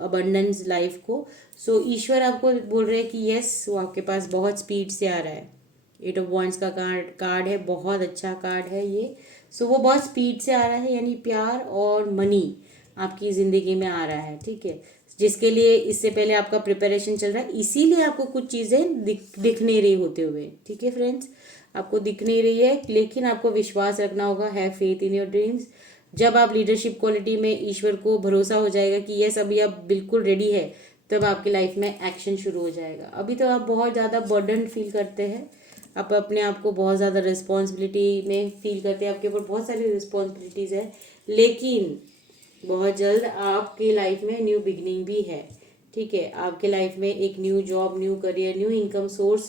अबंडेंस लाइफ को। सो ईश्वर आपको बोल रहे हैं कि यस वो आपके पास बहुत स्पीड से आ रहा है। 8 ऑफ वॉन्ड्स का कार्ड है, बहुत अच्छा कार्ड है ये। सो वो बहुत स्पीड से आ रहा है, यानी प्यार और मनी आपकी ज़िंदगी में आ रहा है, ठीक है, जिसके लिए इससे पहले आपका प्रिपरेशन चल रहा है, इसीलिए आपको कुछ चीज़ें दिख नहीं रही होते हुए, ठीक है फ्रेंड्स, आपको दिख नहीं रही है, लेकिन आपको विश्वास रखना होगा। Have faith in your dreams. जब आप लीडरशिप क्वालिटी में ईश्वर को भरोसा हो जाएगा कि यस अभी आप बिल्कुल रेडी है, तब आपकी लाइफ में एक्शन शुरू हो जाएगा। अभी तो आप बहुत ज़्यादा बर्डन फील करते हैं, आप अपने आप को बहुत ज़्यादा रिस्पॉन्सिबिलिटी में फील करते हैं, आपके ऊपर बहुत सारी रिस्पॉन्सिबिलिटीज़ है, लेकिन बहुत जल्द आपकी लाइफ में न्यू बिगनिंग भी है। ठीक है, आपके लाइफ में एक new job, new career, new income source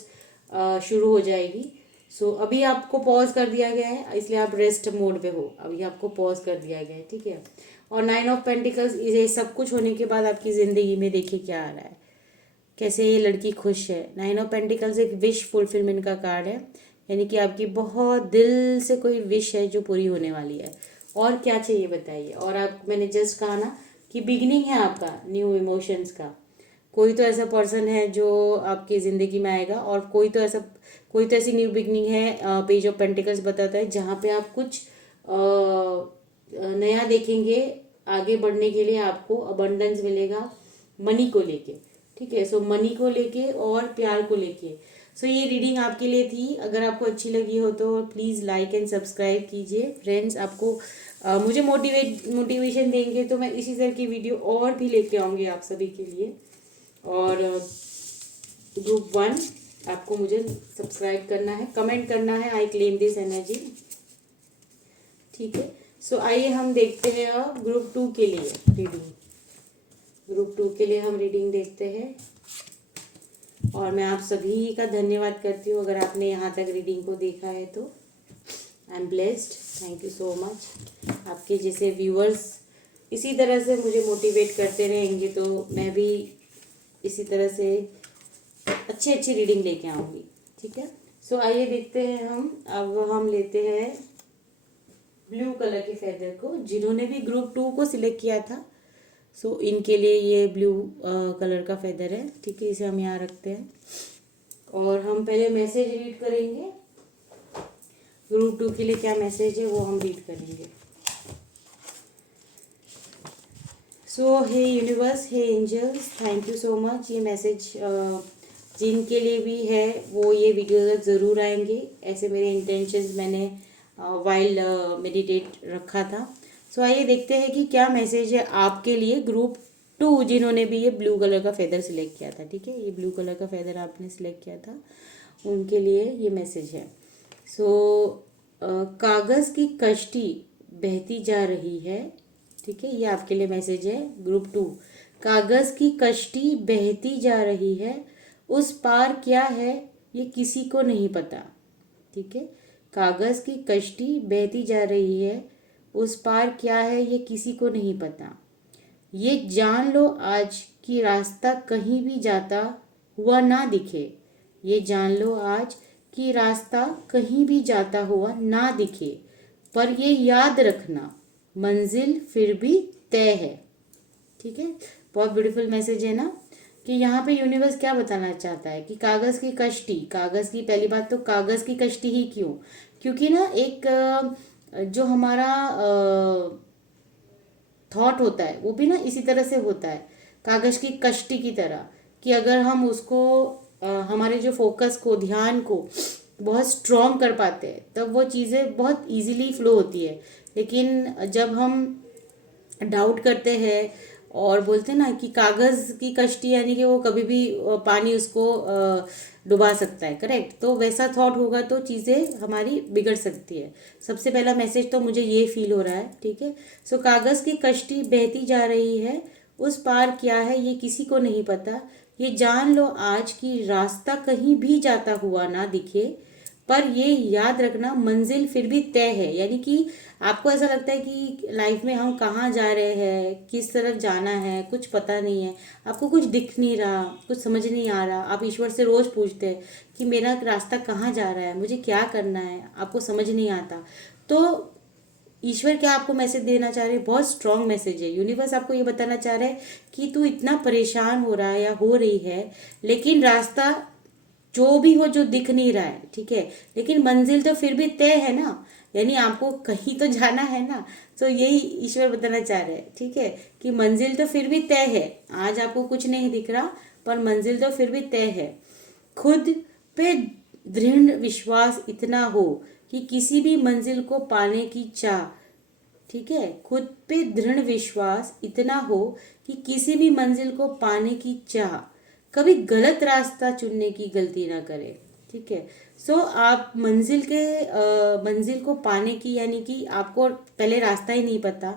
शुरू हो जाएगी। सो अभी आपको पॉज कर दिया गया है, इसलिए आप रेस्ट मोड पे हो, अभी आपको पॉज कर दिया गया है। ठीक है, और 9 ऑफ पेंटिकल्स, ये सब कुछ होने के बाद आपकी ज़िंदगी में देखिए क्या आ रहा है, कैसे ये लड़की खुश है। 9 ऑफ पेंटिकल्स एक विश फुलफिलमेंट का कार्ड है, यानी कि आपकी बहुत दिल से कोई विश है जो पूरी होने वाली है। और क्या चाहिए बताइए। और आप, मैंने जस्ट कहा ना कि बिगनिंग है आपका न्यू इमोशंस का। कोई तो ऐसा पर्सन है जो आपकी ज़िंदगी में आएगा, और कोई तो ऐसी न्यू बिगनिंग है। पेज ऑफ पेंटिकल्स बताता है जहाँ पे आप कुछ नया देखेंगे। आगे बढ़ने के लिए आपको अबंडेंस मिलेगा मनी को लेके। ठीक है, सो मनी को लेके और प्यार को लेके। सो ये रीडिंग आपके लिए थी। अगर आपको अच्छी लगी हो तो प्लीज़ लाइक एंड सब्सक्राइब कीजिए। फ्रेंड्स, आपको मुझे मोटिवेशन देंगे तो मैं इसी तरह की वीडियो और भी लेके आऊँगी आप सभी के लिए। और ग्रुप 1 आपको मुझे सब्सक्राइब करना है, कमेंट करना है, आई क्लेम दिस एनर्जी। ठीक है, सो आइए हम देखते हैं अब ग्रुप 2 के लिए रीडिंग। ग्रुप 2 के लिए हम रीडिंग देखते हैं। और मैं आप सभी का धन्यवाद करती हूँ अगर आपने यहाँ तक रीडिंग को देखा है तो। I am blessed, thank you so much. आपके जैसे व्यूअर्स इसी तरह से मुझे मोटिवेट करते रहेंगे तो मैं भी इसी तरह से अच्छी अच्छी रीडिंग लेके आऊँगी। ठीक है, सो आइए देखते हैं अब हम लेते हैं ब्लू कलर के फेदर को, जिन्होंने भी ग्रुप 2 को सिलेक्ट किया था। सो इनके लिए ये ब्लू कलर का फेदर है। ठीक है, इसे हम यहाँ रखते हैं और हम पहले मैसेज रीड करेंगे। ग्रुप 2 के लिए क्या मैसेज है वो हम रीड करेंगे। So hey universe, hey angels, thank you so much. ये मैसेज जिनके लिए भी है वो ये वीडियो ज़रूर आएंगे। ऐसे मेरे इंटेंशंस मैंने वाइल मेडिटेट रखा था। सो आइए देखते हैं कि क्या मैसेज है आपके लिए ग्रुप 2 जिन्होंने भी ये ब्लू कलर का फेदर सिलेक्ट किया था। ठीक है, ये ब्लू कलर का फेदर आपने सिलेक्ट किया था, उनके लिए ये मैसेज है। सो कागज़ की कश्ती बहती जा रही है। ठीक है, ये आपके लिए मैसेज है ग्रुप 2। कागज़ की कश्ती बहती जा रही है, उस पार क्या है ये किसी को नहीं पता। ठीक है, कागज़ की कश्ती बहती जा रही है, उस पार क्या है ये किसी को नहीं पता। ये जान लो आज कि रास्ता कहीं भी जाता हुआ ना दिखे। ये जान लो आज कि रास्ता कहीं भी जाता हुआ ना दिखे, पर ये याद रखना मंजिल फिर भी तय है। ठीक है, बहुत ब्यूटीफुल मैसेज है ना कि यहाँ पे यूनिवर्स क्या बताना चाहता है कि कागज़ की कश्ती, कागज़ की, पहली बात तो कागज़ की कश्ती ही क्यों, क्योंकि ना एक जो हमारा थॉट होता है वो भी ना इसी तरह से होता है, कागज़ की कश्ती की तरह, कि अगर हम उसको हमारे जो फोकस को, ध्यान को बहुत स्ट्रॉन्ग कर पाते हैं तब वो चीज़ें बहुत इजीली फ्लो होती है। लेकिन जब हम डाउट करते हैं और बोलते हैं ना कि कागज़ की कश्ती, यानी कि वो कभी भी पानी उसको डुबा सकता है, करेक्ट, तो वैसा थॉट होगा तो चीज़ें हमारी बिगड़ सकती है। सबसे पहला मैसेज तो मुझे ये फील हो रहा है। ठीक है, सो कागज़ की कश्ती बहती जा रही है, उस पार क्या है ये किसी को नहीं पता। ये जान लो आज कि रास्ता कहीं भी जाता हुआ ना दिखे, पर ये याद रखना मंजिल फिर भी तय है। यानी कि आपको ऐसा लगता है कि लाइफ में हम कहाँ जा रहे हैं, किस तरफ जाना है, कुछ पता नहीं है, आपको कुछ दिख नहीं रहा, कुछ समझ नहीं आ रहा। आप ईश्वर से रोज़ पूछते हैं कि मेरा रास्ता कहाँ जा रहा है, मुझे क्या करना है, आपको समझ नहीं आता। तो ईश्वर क्या आपको मैसेज देना चाह रहे हैं, बहुत स्ट्रॉन्ग मैसेज है। यूनिवर्स आपको ये बताना चाह रहा है कि तू इतना परेशान हो रहा है या हो रही है, लेकिन रास्ता जो भी हो जो दिख नहीं रहा है, ठीक है, लेकिन मंजिल तो फिर भी तय है ना, यानी आपको कहीं तो जाना है ना। तो यही ईश्वर बताना चाह रहे हैं। ठीक है, कि मंजिल तो फिर भी तय है। आज आपको कुछ नहीं दिख रहा पर मंजिल तो फिर भी तय है। खुद पे दृढ़ विश्वास इतना हो कि किसी भी मंजिल को पाने की चाह, ठीक है, खुद पे दृढ़ विश्वास इतना हो कि किसी भी मंजिल को पाने की चाह, कभी गलत रास्ता चुनने की गलती ना करे। ठीक है। सो आप मंजिल को पाने की, यानी कि आपको पहले रास्ता ही नहीं पता,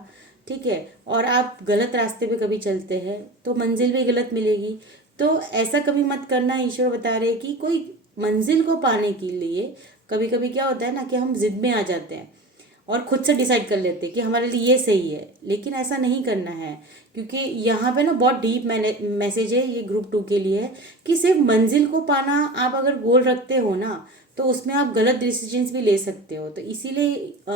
ठीक है, और आप गलत रास्ते पे कभी चलते हैं तो मंजिल भी गलत मिलेगी। तो ऐसा कभी मत करना। ईश्वर बता रहे कि कोई मंजिल को पाने के लिए कभी कभी क्या होता है ना कि हम जिद में आ जाते हैं और खुद से डिसाइड कर लेते हैं कि हमारे लिए ये सही है, लेकिन ऐसा नहीं करना है। क्योंकि यहाँ पे ना बहुत डीप मैसेज है, ये ग्रुप 2 के लिए है कि सिर्फ मंजिल को पाना आप अगर गोल रखते हो ना, तो उसमें आप गलत डिसीजंस भी ले सकते हो। तो इसीलिए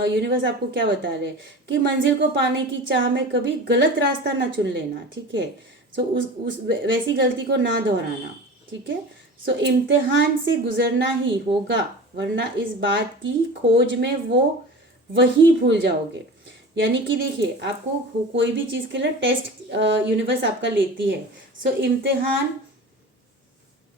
यूनिवर्स आपको क्या बता रहे हैं कि मंजिल को पाने की चाह में कभी गलत रास्ता ना चुन लेना, ठीक है। सो उस वैसी गलती को ना दोहराना, ठीक है। सो इम्तिहान से गुजरना ही होगा, वरना इस बात की खोज में वो वही भूल जाओगे। यानी कि देखिए, आपको कोई भी चीज़ के लिए टेस्ट यूनिवर्स आपका लेती है। सो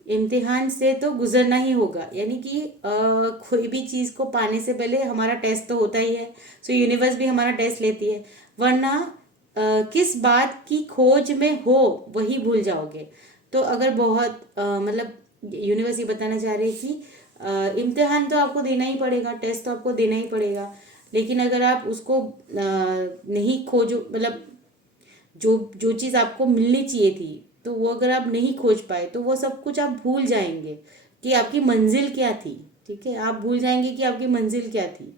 इम्तिहान से तो गुजरना ही होगा, यानी कि कोई भी चीज़ को पाने से पहले हमारा टेस्ट तो होता ही है। सो यूनिवर्स भी हमारा टेस्ट लेती है, वरना किस बात की खोज में हो वही भूल जाओगे। तो अगर बहुत मतलब यूनिवर्स ये बताना चाह रहे हैं कि इम्तिहान तो आपको देना ही पड़ेगा, टेस्ट तो आपको देना ही पड़ेगा, लेकिन अगर आप उसको नहीं खोजो, मतलब जो जो चीज़ आपको मिलनी चाहिए थी, तो वो अगर आप नहीं खोज पाए तो वो सब कुछ आप भूल जाएंगे कि आपकी मंजिल क्या थी, ठीक है। आप भूल जाएंगे कि आपकी मंजिल क्या थी,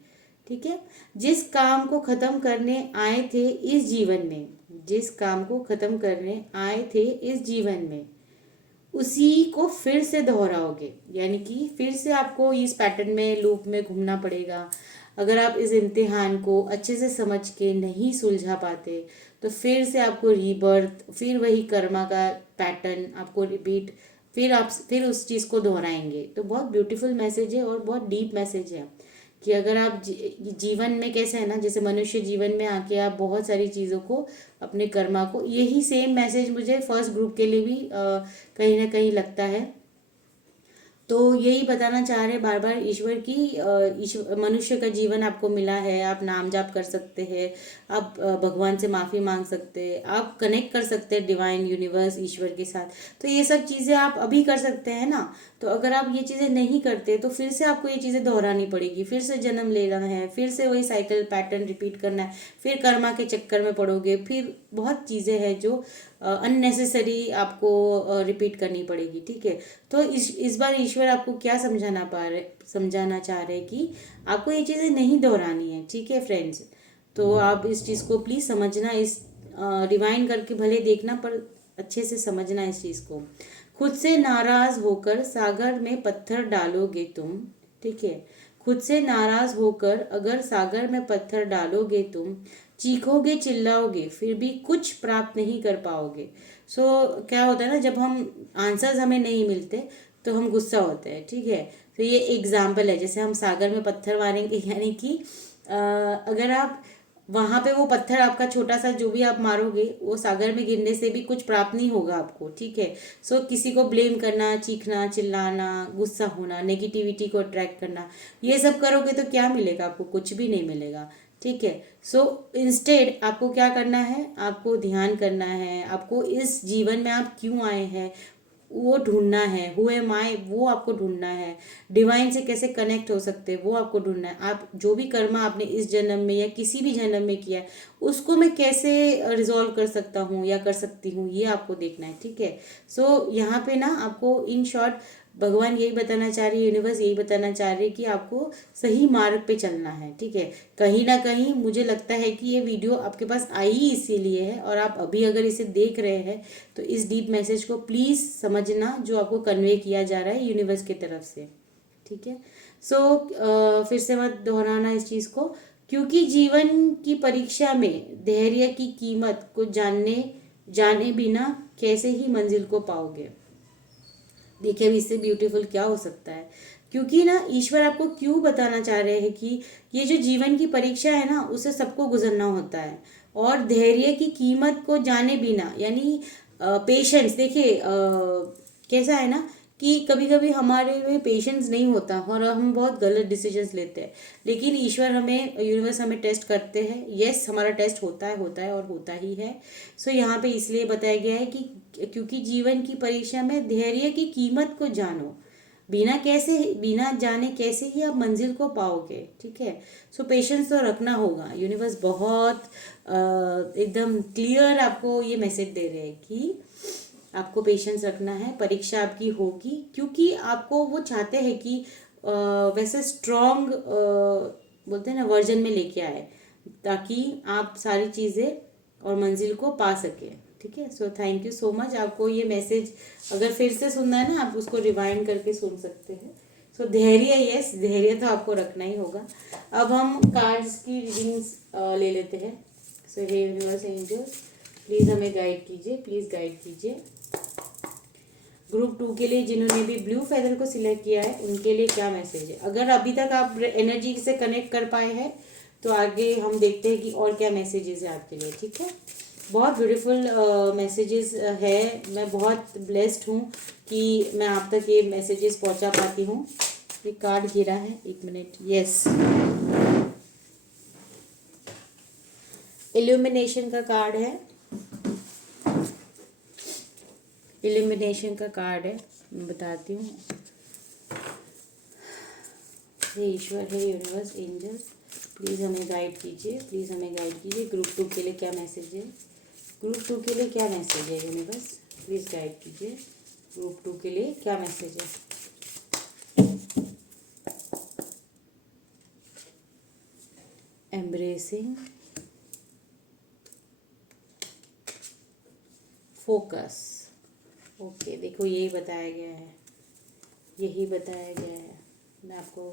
ठीक है। जिस काम को ख़त्म करने आए थे इस जीवन में, जिस काम को ख़त्म करने आए थे इस जीवन में, उसी को फिर से दोहराओगे। यानी कि फिर से आपको इस पैटर्न में, लूप में घूमना पड़ेगा। अगर आप इस इम्तिहान को अच्छे से समझ के नहीं सुलझा पाते तो फिर से आपको रीबर्थ, फिर वही कर्मा का पैटर्न आपको रिपीट, फिर उस चीज़ को दोहराएंगे। तो बहुत ब्यूटीफुल मैसेज है और बहुत डीप मैसेज है कि अगर आप जीवन में कैसे है ना, जैसे मनुष्य जीवन में आके आप बहुत सारी चीज़ों को, अपने कर्मा को, यही सेम मैसेज मुझे फर्स्ट ग्रुप के लिए भी कहीं ना कहीं लगता है। तो यही बताना चाह रहे बार बार ईश्वर की, मनुष्य का जीवन आपको मिला है, आप नाम जाप कर सकते हैं, आप भगवान से माफ़ी मांग सकते हैं, आप कनेक्ट कर सकते हैं डिवाइन यूनिवर्स ईश्वर के साथ। तो ये सब चीज़ें आप अभी कर सकते हैं ना। तो अगर आप ये चीज़ें नहीं करते तो फिर से आपको ये चीज़ें दोहरानी पड़ेगी, फिर से जन्म लेना है, फिर से वही साइकिल पैटर्न रिपीट करना है, फिर कर्मा के चक्कर में पड़ोगे, फिर बहुत चीज़ें हैं जो अननेसेसरी आपको रिपीट करनी पड़ेगी, ठीक है। तो इस बार ईश्वर आपको क्या समझाना चाह रहे कि आपको ये चीज़ें नहीं दोहरानी है, ठीक है फ्रेंड्स। तो आप इस चीज़ को प्लीज़ समझना, इस रिवाइंड करके भले देखना, पर अच्छे से समझना इस चीज़ को। खुद से नाराज होकर सागर में पत्थर डालोगे तुम, ठीक है। खुद से नाराज होकर अगर सागर में पत्थर डालोगे तुम, चीखोगे चिल्लाओगे फिर भी कुछ प्राप्त नहीं कर पाओगे। सो क्या होता है ना, जब हम आंसर्स हमें नहीं मिलते तो हम गुस्सा होते हैं, ठीक है। तो ये एग्जाम्पल है, जैसे हम सागर में पत्थर मारेंगे, यानी कि अगर आप वहां पे, वो पत्थर आपका छोटा सा जो भी आप मारोगे, वो सागर में गिरने से भी कुछ प्राप्त नहीं होगा आपको, ठीक है। सो किसी को ब्लेम करना, चीखना चिल्लाना, गुस्सा होना, नेगेटिविटी को अट्रैक्ट करना, ये सब करोगे तो क्या मिलेगा आपको? कुछ भी नहीं मिलेगा, ठीक है। सो इंस्टेड आपको क्या करना है, आपको ध्यान करना है, आपको इस जीवन में आप क्यों आए हैं वो ढूंढना है। हु एम आई, वो आपको ढूंढना है। डिवाइन से कैसे कनेक्ट हो सकते हैं वो आपको ढूंढना है। आप जो भी कर्मा आपने इस जन्म में या किसी भी जन्म में किया है, उसको मैं कैसे रिजॉल्व कर सकता हूँ या कर सकती हूँ, ये आपको देखना है, ठीक है। सो यहाँ पे ना आपको इन शॉर्ट भगवान यही बताना चाह रही है, यूनिवर्स यही बताना चाह रही है कि आपको सही मार्ग पे चलना है, ठीक है। कहीं ना कहीं मुझे लगता है कि ये वीडियो आपके पास आई ही इसीलिए है, और आप अभी अगर इसे देख रहे हैं तो इस डीप मैसेज को प्लीज़ समझना जो आपको कन्वे किया जा रहा है यूनिवर्स की तरफ से, ठीक है। सो फिर से मत दोहराना इस चीज़ को, क्योंकि जीवन की परीक्षा में धैर्य की कीमत को जाने बिना कैसे ही मंजिल को पाओगे। देखिए अब इससे ब्यूटीफुल क्या हो सकता है, क्योंकि ना ईश्वर आपको क्यों बताना चाह रहे हैं कि ये जो जीवन की परीक्षा है ना, उसे सबको गुजरना होता है, और धैर्य की कीमत को जाने बिना, यानी पेशेंस। देखिए कैसा है ना कि कभी कभी हमारे में पेशेंस नहीं होता और हम बहुत गलत डिसीजंस लेते हैं, लेकिन ईश्वर हमें, यूनिवर्स हमें टेस्ट करते हैं। यस, हमारा टेस्ट होता है और होता ही है। सो यहाँ पे इसलिए बताया गया है कि क्योंकि जीवन की परीक्षा में धैर्य की कीमत को जानो, बिना जाने कैसे ही आप मंजिल को पाओगे, ठीक है। सो पेशेंस तो रखना होगा। यूनिवर्स बहुत एकदम क्लियर आपको ये मैसेज दे रहे हैं कि आपको पेशेंस रखना है, परीक्षा आपकी होगी, क्योंकि आपको वो चाहते हैं कि वैसे स्ट्रॉन्ग बोलते हैं ना वर्जन में लेके आए, ताकि आप सारी चीज़ें और मंजिल को पा सके, ठीक है। So thank you so much. आपको ये मैसेज अगर फिर से सुनना है ना, आप उसको रिवाइंड करके सुन सकते हैं। सो धैर्य, यस धैर्य तो आपको रखना ही होगा। अब हम कार्ड्स की रीडिंग्स ले लेते हैं। So hey universe angels, please हमें गाइड कीजिए, प्लीज़ गाइड कीजिए। ग्रुप 2 के लिए जिन्होंने भी ब्लू फेदर को सिलेक्ट किया है, उनके लिए क्या मैसेज है। अगर अभी तक आप एनर्जी से कनेक्ट कर पाए हैं तो आगे हम देखते हैं कि और क्या मैसेजेस है आपके लिए, ठीक है। बहुत ब्यूटीफुल मैसेजेस है। मैं बहुत ब्लेस्ड हूँ कि मैं आप तक ये मैसेजेस पहुँचा पाती हूँ। ये कार्ड गिरा है, एक मिनट, यस, इल्यूमिनेशन का कार्ड है। इल्यूमिनेशन का कार्ड है, मैं बताती हूँ। हे ईश्वर, हे यूनिवर्स एंजल्स, प्लीज़ हमें गाइड कीजिए, प्लीज़ हमें गाइड कीजिए। ग्रुप 2 के लिए क्या मैसेज है, ग्रुप 2 के लिए क्या मैसेज है यूनिवर्स, प्लीज़ गाइड कीजिए। ग्रुप 2 के लिए क्या मैसेज है। एम्ब्रेसिंग, फोकस, ओके, देखो यही बताया गया है, यही बताया गया है। मैं आपको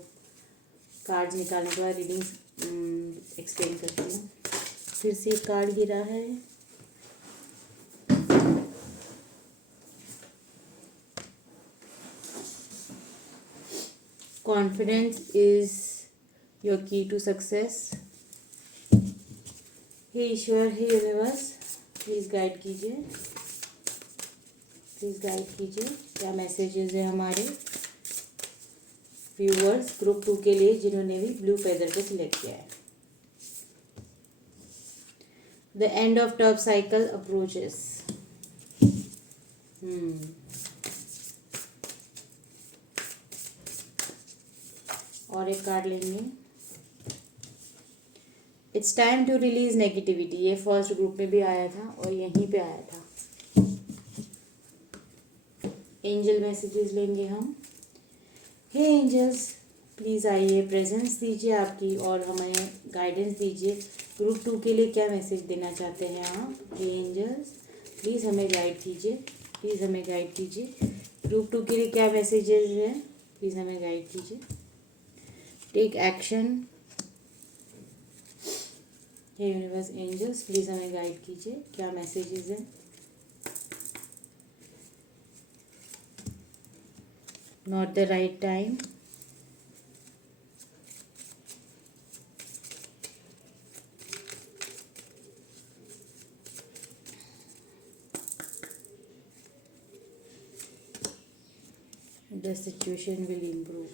कार्ड्स निकालने के बाद रीडिंग्स एक्सप्लेन करती हूँ। फिर से एक कार्ड गिरा है, confidence is your key to success. हे ईश्वर, हे यूनिवर्स, प्लीज़ गाइड कीजिए, प्लीज़ गाइड कीजिए। क्या मैसेजेस है हमारे व्यूअर्स ग्रुप 2 के लिए जिन्होंने भी ब्लू फेदर को सिलेक्ट किया है। The end of tough cycle approaches. और एक कार्ड लेंगे, it's time to release negativity. ये फर्स्ट ग्रुप में भी आया था और यहीं पे आया था। एंजल मैसेजेस लेंगे हम। हे एंजल्स, प्लीज़ आइए, प्रेजेंस दीजिए आपकी और हमें गाइडेंस दीजिए। ग्रुप 2 के लिए क्या मैसेज देना चाहते हैं आप। हे एंजल्स, प्लीज़ हमें गाइड कीजिए, प्लीज़ हमें गाइड कीजिए। ग्रुप 2 के लिए क्या मैसेजेस हैं, प्लीज़ हमें गाइड कीजिए। Take action. हे यूनिवर्स एंजल्स, प्लीज़ हमें गाइड कीजिए, क्या मैसेजेस हैं। Not the right time. The situation will improve.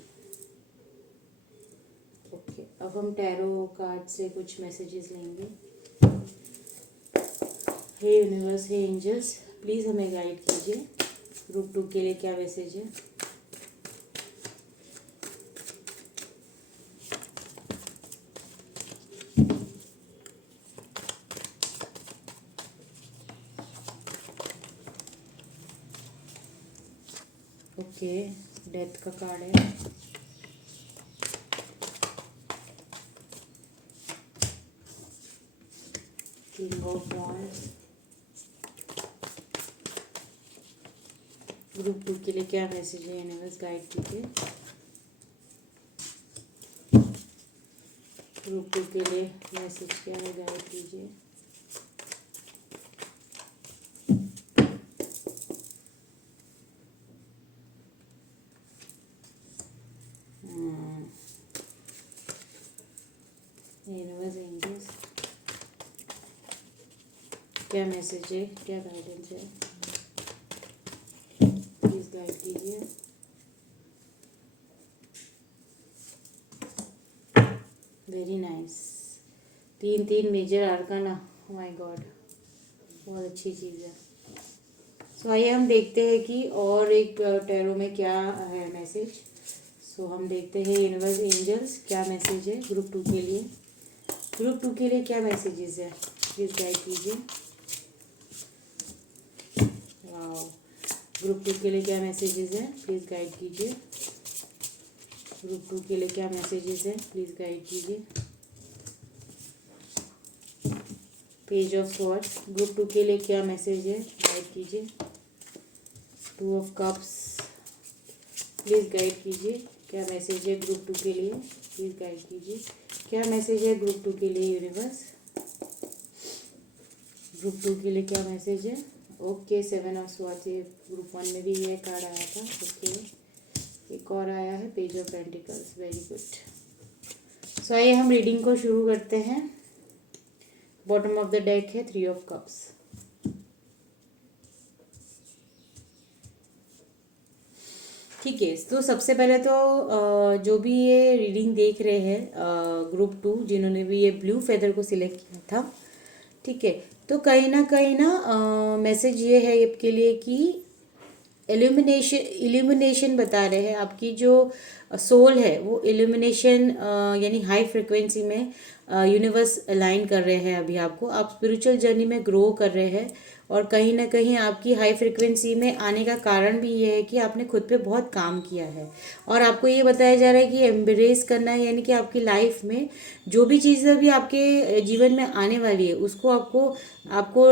Okay, अब हम टैरो कार्ड से कुछ मैसेजेस लेंगे। हे यूनिवर्स, हे एंजल्स, प्लीज़ हमें गाइड कीजिए। ग्रुप 2 के लिए क्या मैसेज है। ओके, डेथ का कार्ड है। King of wands. ग्रुप 2 के लिए क्या मैसेज है यूनिवर्स, गाइड कीजिए। ग्रुप 2 के लिए मैसेज क्या है, गाइड कीजिए। यूनिवर्स एंजल्स, क्या मैसेज है, क्या गाइडेंस है, प्लीज़ गाइड कीजिए। Very nice. 3 major arcana, my God, बहुत अच्छी चीज़ है। सो आइए हम देखते हैं कि और एक टैरो में क्या है मैसेज। सो हम देखते हैं यूनिवर्स एंजल्स क्या मैसेज है ग्रुप 2 के लिए। ग्रुप 2 के लिए क्या मैसेजेस है, प्लीज़ गाइड कीजिए। वाओ, ग्रुप 2 के लिए क्या मैसेजेस हैं, प्लीज़ गाइड कीजिए। ग्रुप 2 के लिए क्या मैसेजेस हैं, प्लीज़ गाइड कीजिए। पेज ऑफ स्वॉर्ड्स, ग्रुप 2 के लिए क्या मैसेज है, गाइड कीजिए। 2 ऑफ कप्स, प्लीज़ गाइड कीजिए क्या मैसेज है ग्रुप 2 के लिए, प्लीज़ गाइड कीजिए क्या मैसेज है ग्रुप 2 के लिए यूनिवर्स। ग्रुप 2 के लिए क्या मैसेज है। ओके, 7 ऑफ स्वॉर्ड्स, ये ग्रुप 1 में भी ये कार्ड आया था। ओके, एक और आया है page of pentacles, very good. So आइए हम रीडिंग को शुरू करते हैं। बॉटम ऑफ द डेक है 3 ऑफ कप्स। ठीक है, तो सबसे पहले तो जो भी ये रीडिंग देख रहे हैं ग्रुप 2 जिन्होंने भी ये ब्लू फेदर को सिलेक्ट किया था, ठीक है, तो कहीं ना मैसेज ये है आपके लिए कि इल्यूमिनेशन बता रहे हैं। आपकी जो सोल है वो इल्यूमिनेशन यानी हाई फ्रिक्वेंसी में यूनिवर्स अलाइन कर रहे हैं। अभी आपको आप स्पिरिचुअल जर्नी में ग्रो कर रहे हैं और कहीं ना कहीं आपकी हाई फ्रिक्वेंसी में आने का कारण भी ये है कि आपने खुद पे बहुत काम किया है और आपको ये बताया जा रहा है कि एम्ब्रेस करना है, यानी कि आपकी लाइफ में जो भी चीज़ें अभी आपके जीवन में आने वाली है उसको आपको आपको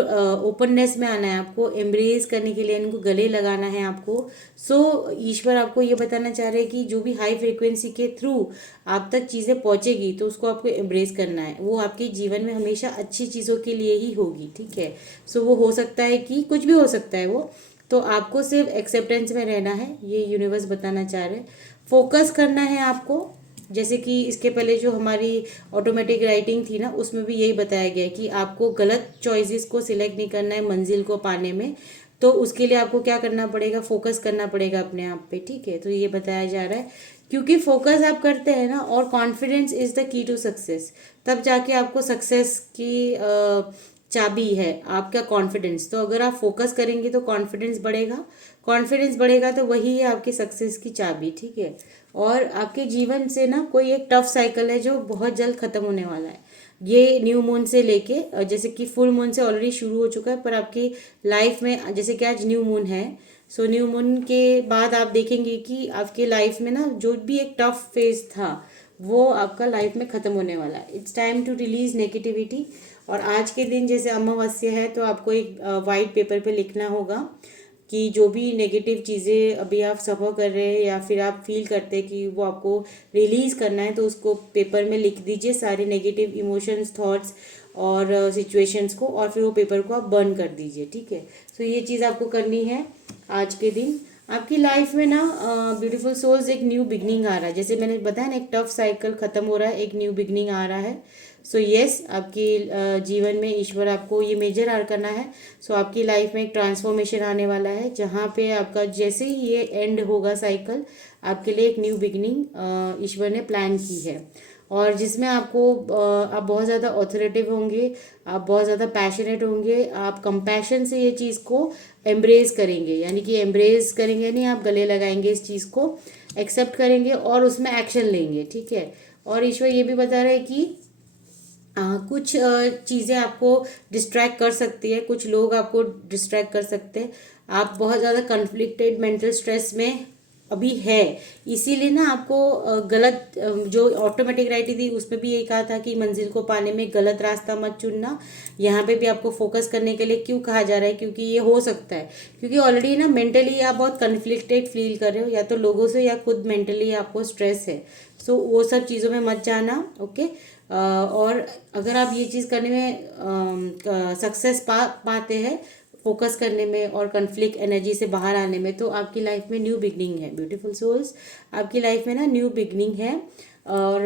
ओपननेस में आना है, आपको एम्ब्रेस करने के लिए इनको गले लगाना है आपको। सो ईश्वर आपको ये बताना चाह रहे हैं कि जो भी हाई फ्रिक्वेंसी के थ्रू आप तक चीज़ें पहुँचेगी तो उसको आपको एम्ब्रेस करना है। वो आपके जीवन में हमेशा अच्छी चीज़ों के लिए ही होगी, ठीक है। सो वो हो सकता है कि कुछ भी हो सकता है वो, तो आपको सिर्फ एक्सेप्टेंस में रहना है, ये यूनिवर्स बताना चाह रहे हैं। फोकस करना है आपको, जैसे कि इसके पहले जो हमारी ऑटोमेटिक राइटिंग थी ना उसमें भी यही बताया गया है कि आपको गलत चॉइसेस को सिलेक्ट नहीं करना है मंजिल को पाने में। तो उसके लिए आपको क्या करना पड़ेगा, फोकस करना पड़ेगा अपने आप पे, ठीक है। तो ये बताया जा रहा है क्योंकि फोकस आप करते हैं ना, और confidence is the key to success, तब जाके आपको सक्सेस की चाबी है आपका कॉन्फिडेंस। तो अगर आप फोकस करेंगे तो कॉन्फिडेंस बढ़ेगा, कॉन्फिडेंस बढ़ेगा तो वही है आपकी सक्सेस की चाबी, ठीक है। और आपके जीवन से ना कोई एक टफ साइकिल है जो बहुत जल्द ख़त्म होने वाला है। ये न्यू मून से लेके जैसे कि फुल मून से ऑलरेडी शुरू हो चुका है, पर आपकी लाइफ में जैसे कि आज न्यू मून है, सो न्यू मून के बाद आप देखेंगे कि आपके लाइफ में ना जो भी एक टफ फेज था वो आपका लाइफ में ख़त्म होने वाला है। It's time to release negativity. और आज के दिन जैसे अमावस्या है तो आपको एक वाइट पेपर पे लिखना होगा कि जो भी नेगेटिव चीज़ें अभी आप सफ़र कर रहे हैं या फिर आप फील करते हैं कि वो आपको रिलीज़ करना है, तो उसको पेपर में लिख दीजिए सारे नेगेटिव इमोशंस, थॉट्स और सिचुएशंस को, और फिर वो पेपर को आप बर्न कर दीजिए, ठीक है। सो ये चीज़ आपको करनी है आज के दिन। आपकी लाइफ में ना ब्यूटीफुल सोल्स एक न्यू बिगनिंग आ रहा है, जैसे मैंने बताया ना एक टफ साइकिल ख़त्म हो रहा है, एक न्यू बिगनिंग आ रहा है। सो येस, आपकी जीवन में ईश्वर आपको ये मेजर आर करना है। सो आपकी लाइफ में एक ट्रांसफॉर्मेशन आने वाला है जहाँ पे आपका जैसे ही ये एंड होगा साइकिल, आपके लिए एक न्यू बिगनिंग ईश्वर ने प्लान की है, और जिसमें आपको आप बहुत ज़्यादा ऑथोरेटिव होंगे, आप बहुत ज़्यादा पैशनेट होंगे, आप कंपैशन से ये चीज़ को एम्ब्रेस करेंगे, यानी कि एम्ब्रेस करेंगे नहीं, आप गले लगाएंगे इस चीज़ को, एक्सेप्ट करेंगे और उसमें एक्शन लेंगे, ठीक है। और ईश्वर ये भी बता रहे हैं कि कुछ चीज़ें आपको डिस्ट्रैक्ट कर सकती है, कुछ लोग आपको डिस्ट्रैक्ट कर सकते हैं। आप बहुत ज़्यादा कन्फ्लिक्टेड मेंटल स्ट्रेस में अभी है, इसीलिए ना आपको गलत जो ऑटोमेटिक राइटिंग थी उसमें भी यही कहा था कि मंजिल को पाने में गलत रास्ता मत चुनना। यहाँ पे भी आपको फोकस करने के लिए क्यों कहा जा रहा है, क्योंकि ये हो सकता है क्योंकि ऑलरेडी ना मेंटली आप बहुत कन्फ्लिक्टेड फील कर रहे हो, या तो लोगों से या खुद मेंटली आपको स्ट्रेस है। सो वो सब चीज़ों में मत जाना, ओके। और अगर आप ये चीज़ करने में सक्सेस पाते हैं, फोकस करने में और कन्फ्लिक्ट एनर्जी से बाहर आने में, तो आपकी लाइफ में न्यू बिगनिंग है ब्यूटीफुल सोल्स। आपकी लाइफ में ना न्यू बिगनिंग है। और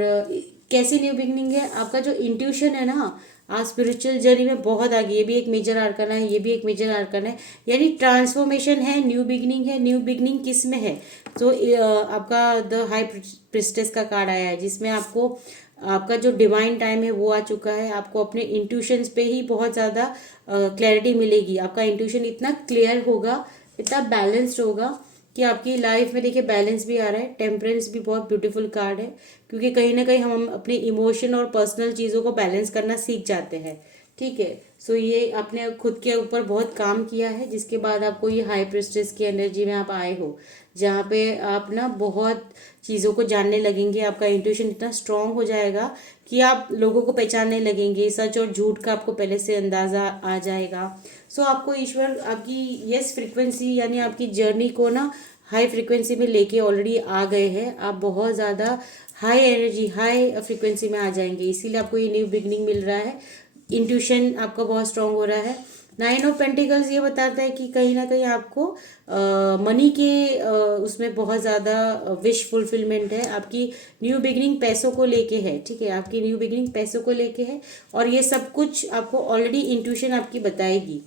कैसी न्यू बिगनिंग है, आपका जो इंट्यूशन है ना, आप स्पिरिचुअल जर्नी में बहुत आगे, ये भी एक मेजर आर्कन है, ये भी एक मेजर आर्कन है, यानी ट्रांसफॉर्मेशन है, न्यू बिगनिंग है। न्यू बिगनिंग किस में है, तो आपका द हाई प्रिस्टेस का कार्ड आया है जिसमें आपको आपका जो डिवाइन टाइम है वो आ चुका है। आपको अपने इंट्यूशंस पे ही बहुत ज़्यादा क्लैरिटी मिलेगी। आपका इंट्यूशन इतना क्लियर होगा, इतना बैलेंस्ड होगा कि आपकी लाइफ में देखिए बैलेंस भी आ रहा है। टेम्परेंस भी बहुत ब्यूटीफुल कार्ड है, क्योंकि कहीं ना कहीं हम अपने इमोशन और पर्सनल चीज़ों को बैलेंस करना सीख जाते हैं। ठीक है, सो ये आपने खुद के ऊपर बहुत काम किया है, जिसके बाद आपको ये हाई प्रेस्टिज की एनर्जी में आप आए हो, जहाँ पे आप ना बहुत चीज़ों को जानने लगेंगे। आपका इंट्यूशन इतना स्ट्रांग हो जाएगा कि आप लोगों को पहचानने लगेंगे। सच और झूठ का आपको पहले से अंदाज़ा आ जाएगा। सो आपको ईश्वर आपकी यस फ्रिक्वेंसी यानी आपकी जर्नी को ना हाई फ्रिक्वेंसी में लेके ऑलरेडी आ गए हैं। आप बहुत ज़्यादा हाई एनर्जी हाई फ्रिक्वेंसी में आ जाएंगे, इसीलिए आपको ये न्यू बिगनिंग मिल रहा है। इंट्यूशन आपका बहुत स्ट्रांग हो रहा है। 9 ऑफ पेंटिकल्स ये बताता है कि कहीं ना कहीं आपको मनी के उसमें बहुत ज़्यादा विश फुलफिलमेंट है। आपकी न्यू बिगनिंग पैसों को लेके है। ठीक है, आपकी न्यू बिगनिंग पैसों को लेके है, और ये सब कुछ आपको ऑलरेडी इंट्यूशन आपकी बताएगी।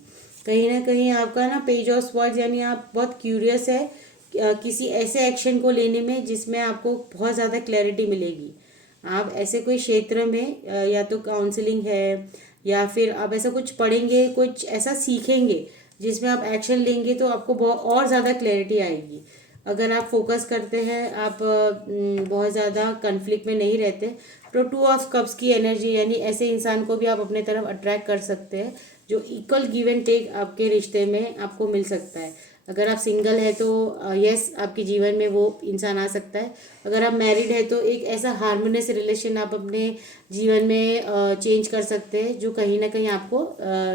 कहीं ना कहीं आपका ना पेज ऑफ स्वॉर्ड्स यानी आप बहुत क्यूरियस है किसी ऐसे एक्शन को लेने में जिसमें आपको बहुत ज़्यादा क्लैरिटी मिलेगी। आप ऐसे कोई क्षेत्र में या तो काउंसलिंग है, या फिर आप ऐसा कुछ पढ़ेंगे, कुछ ऐसा सीखेंगे जिसमें आप एक्शन लेंगे तो आपको बहुत और ज़्यादा क्लैरिटी आएगी। अगर आप फोकस करते हैं, आप बहुत ज़्यादा कन्फ्लिक्ट में नहीं रहते, तो 2 ऑफ कप्स की एनर्जी यानी ऐसे इंसान को भी आप अपने तरफ अट्रैक्ट कर सकते हैं जो इक्वल गिव एंड टेक आपके रिश्ते में आपको मिल सकता है। अगर आप सिंगल है तो यस आपके जीवन में वो इंसान आ सकता है। अगर आप मैरिड है तो एक ऐसा हार्मोनियस रिलेशन आप अपने जीवन में चेंज कर सकते हैं जो कहीं ना कहीं आपको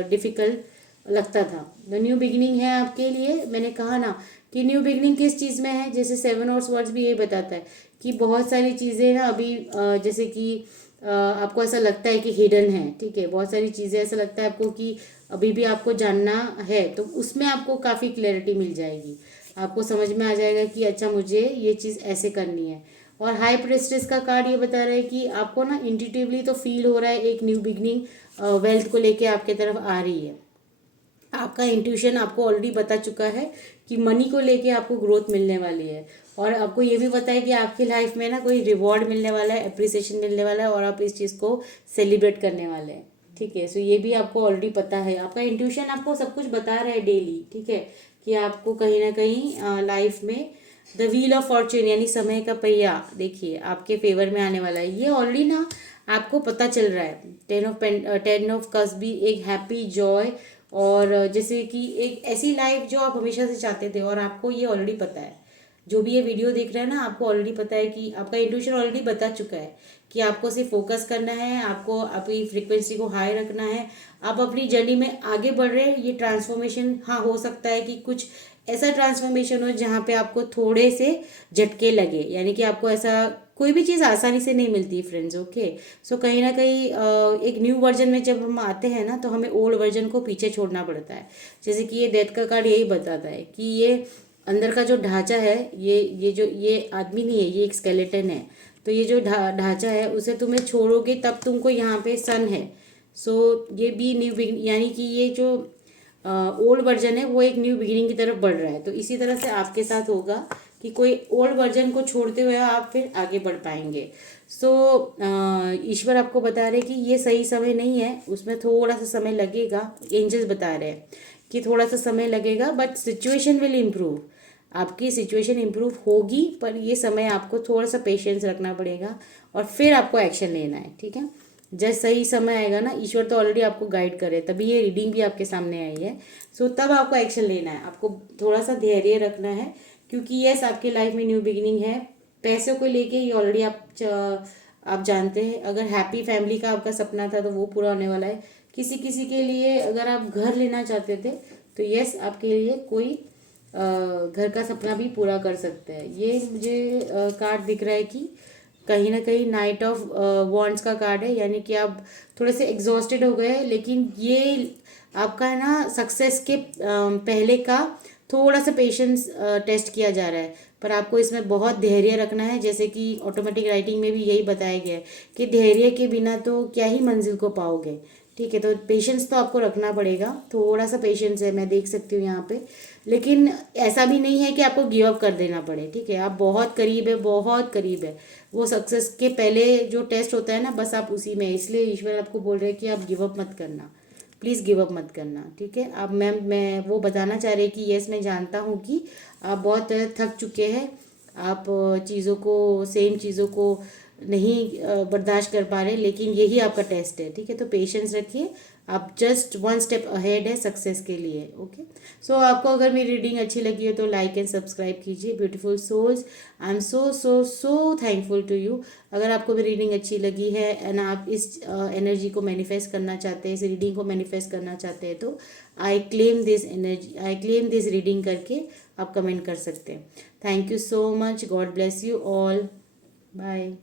डिफ़िकल्ट लगता था। द न्यू बिगिनिंग है आपके लिए। मैंने कहा ना कि न्यू बिगिनिंग किस चीज़ में है, जैसे 7 ऑफ स्वॉर्ड्स भी यही बताता है कि बहुत सारी चीज़ें ना अभी जैसे कि आपको ऐसा लगता है कि हिडन है। ठीक है, बहुत सारी चीज़ें ऐसा लगता है आपको कि अभी भी आपको जानना है, तो उसमें आपको काफ़ी क्लैरिटी मिल जाएगी। आपको समझ में आ जाएगा कि अच्छा मुझे ये चीज़ ऐसे करनी है। और हाई प्रेस्टिस का कार्ड ये बता रहा है कि आपको ना इंट्यूटिवली तो फील हो रहा है एक न्यू बिगनिंग वेल्थ को लेके आपके तरफ आ रही है। आपका इंट्यूशन आपको ऑलरेडी बता चुका है कि मनी को लेके आपको ग्रोथ मिलने वाली है, और आपको ये भी पता है कि आपकी लाइफ में ना कोई रिवॉर्ड मिलने वाला है, अप्रिसिएशन मिलने वाला है, और आप इस चीज़ को सेलिब्रेट करने वाले हैं। ठीक है, सो ये भी आपको ऑलरेडी पता है। आपका इंट्यूशन आपको सब कुछ बता रहा है डेली। ठीक है, कि आपको कहीं ना कहीं लाइफ में द व्हील ऑफ फॉर्च्यून यानी समय का पहिया देखिए आपके फेवर में आने वाला है। ये ऑलरेडी ना आपको पता चल रहा है। 10 ऑफ कप्स भी एक हैप्पी जॉय, और जैसे कि एक ऐसी लाइफ जो आप हमेशा से चाहते थे, और आपको ये ऑलरेडी पता है। जो भी ये वीडियो देख रहे हैं ना, आपको ऑलरेडी पता है कि आपका इंट्यूशन ऑलरेडी बता चुका है कि आपको सिर्फ फोकस करना है, आपको अपनी फ्रीक्वेंसी को हाई रखना है। आप अपनी जर्नी में आगे बढ़ रहे हैं। ये ट्रांसफॉर्मेशन हाँ हो सकता है कि कुछ ऐसा ट्रांसफॉर्मेशन हो जहाँ पे आपको थोड़े से झटके लगे, यानी कि आपको ऐसा कोई भी चीज़ आसानी से नहीं मिलती फ्रेंड्स। ओके, सो कहीं ना कहीं एक न्यू वर्जन में जब हम आते हैं ना, तो हमें ओल्ड वर्जन को पीछे छोड़ना पड़ता है। जैसे कि ये डेथ का कार्ड यही बताता है कि ये अंदर का जो ढांचा है, ये आदमी नहीं है, ये एक स्केलेटन है। तो ये जो ढांचा है उसे तुम्हें छोड़ोगे तब तुमको यहाँ पे सन है। सो ये भी न्यू बिगिनिंग यानी कि ये जो ओल्ड वर्जन है वो एक न्यू बिगिनिंग की तरफ बढ़ रहा है। तो इसी तरह से आपके साथ होगा कि कोई ओल्ड वर्जन को छोड़ते हुए आप फिर आगे बढ़ पाएंगे। सो ईश्वर आपको बता रहे कि ये सही समय नहीं है, उसमें थोड़ा सा समय लगेगा। एंजल्स बता रहे हैं कि थोड़ा सा समय लगेगा, बट सिचुएशन विल इम्प्रूव। आपकी सिचुएशन इम्प्रूव होगी, पर ये समय आपको थोड़ा सा पेशेंस रखना पड़ेगा, और फिर आपको एक्शन लेना है। ठीक है, जब सही समय आएगा ना, ईश्वर तो ऑलरेडी आपको गाइड करे, तभी ये रीडिंग भी आपके सामने आई है। सो तब आपको एक्शन लेना है, आपको थोड़ा सा धैर्य रखना है, क्योंकि यस आपके लाइफ में न्यू बिगिनिंग है। पैसों को लेके ये ऑलरेडी आप जानते हैं। अगर हैप्पी फैमिली का आपका सपना था तो वो पूरा होने वाला है। किसी किसी के लिए अगर आप घर लेना चाहते थे तो यस आपके लिए कोई घर का सपना भी पूरा कर सकते हैं। ये मुझे कार्ड दिख रहा है कि कहीं ना कहीं नाइट ऑफ वॉन्ड्स का कार्ड है, यानी कि आप थोड़े से एग्जॉस्टेड हो गए, लेकिन ये आपका है ना सक्सेस के पहले का थोड़ा सा पेशेंस टेस्ट किया जा रहा है, पर आपको इसमें बहुत धैर्य रखना है। जैसे कि ऑटोमेटिक राइटिंग में भी यही बताया गया है कि धैर्य के बिना तो क्या ही मंजिल को पाओगे। ठीक है, तो पेशेंस तो आपको रखना पड़ेगा, थोड़ा सा पेशेंस है, मैं देख सकती हूँ यहाँ पे। लेकिन ऐसा भी नहीं है कि आपको गिव अप कर देना पड़े, ठीक है, आप बहुत करीब है, बहुत करीब है। वो सक्सेस के पहले जो टेस्ट होता है ना, बस आप उसी में, इसलिए ईश्वर आपको बोल रहे हैं कि आप गिव अप मत करना, प्लीज़ गिव अप मत करना, ठीक है। अब मैं वो बताना चाह रही कि यस मैं जानता हूँ कि आप बहुत थक चुके हैं, आप चीज़ों को, सेम चीज़ों को नहीं बर्दाश्त कर पा रहे, लेकिन यही आपका टेस्ट है, ठीक है। तो पेशेंस रखिए, आप जस्ट वन स्टेप अहेड है सक्सेस के लिए। ओके, सो आपको अगर मेरी रीडिंग अच्छी लगी है तो लाइक एंड सब्सक्राइब कीजिए। Beautiful souls, I am so so so thankful to you. अगर आपको मेरी रीडिंग अच्छी लगी है एंड आप इस एनर्जी को मैनिफेस्ट करना चाहते हैं, इस रीडिंग को मैनिफेस्ट करना चाहते हैं, तो I claim this energy, I claim this reading करके आप कमेंट कर सकते हैं। Thank you so much, God bless you all, bye.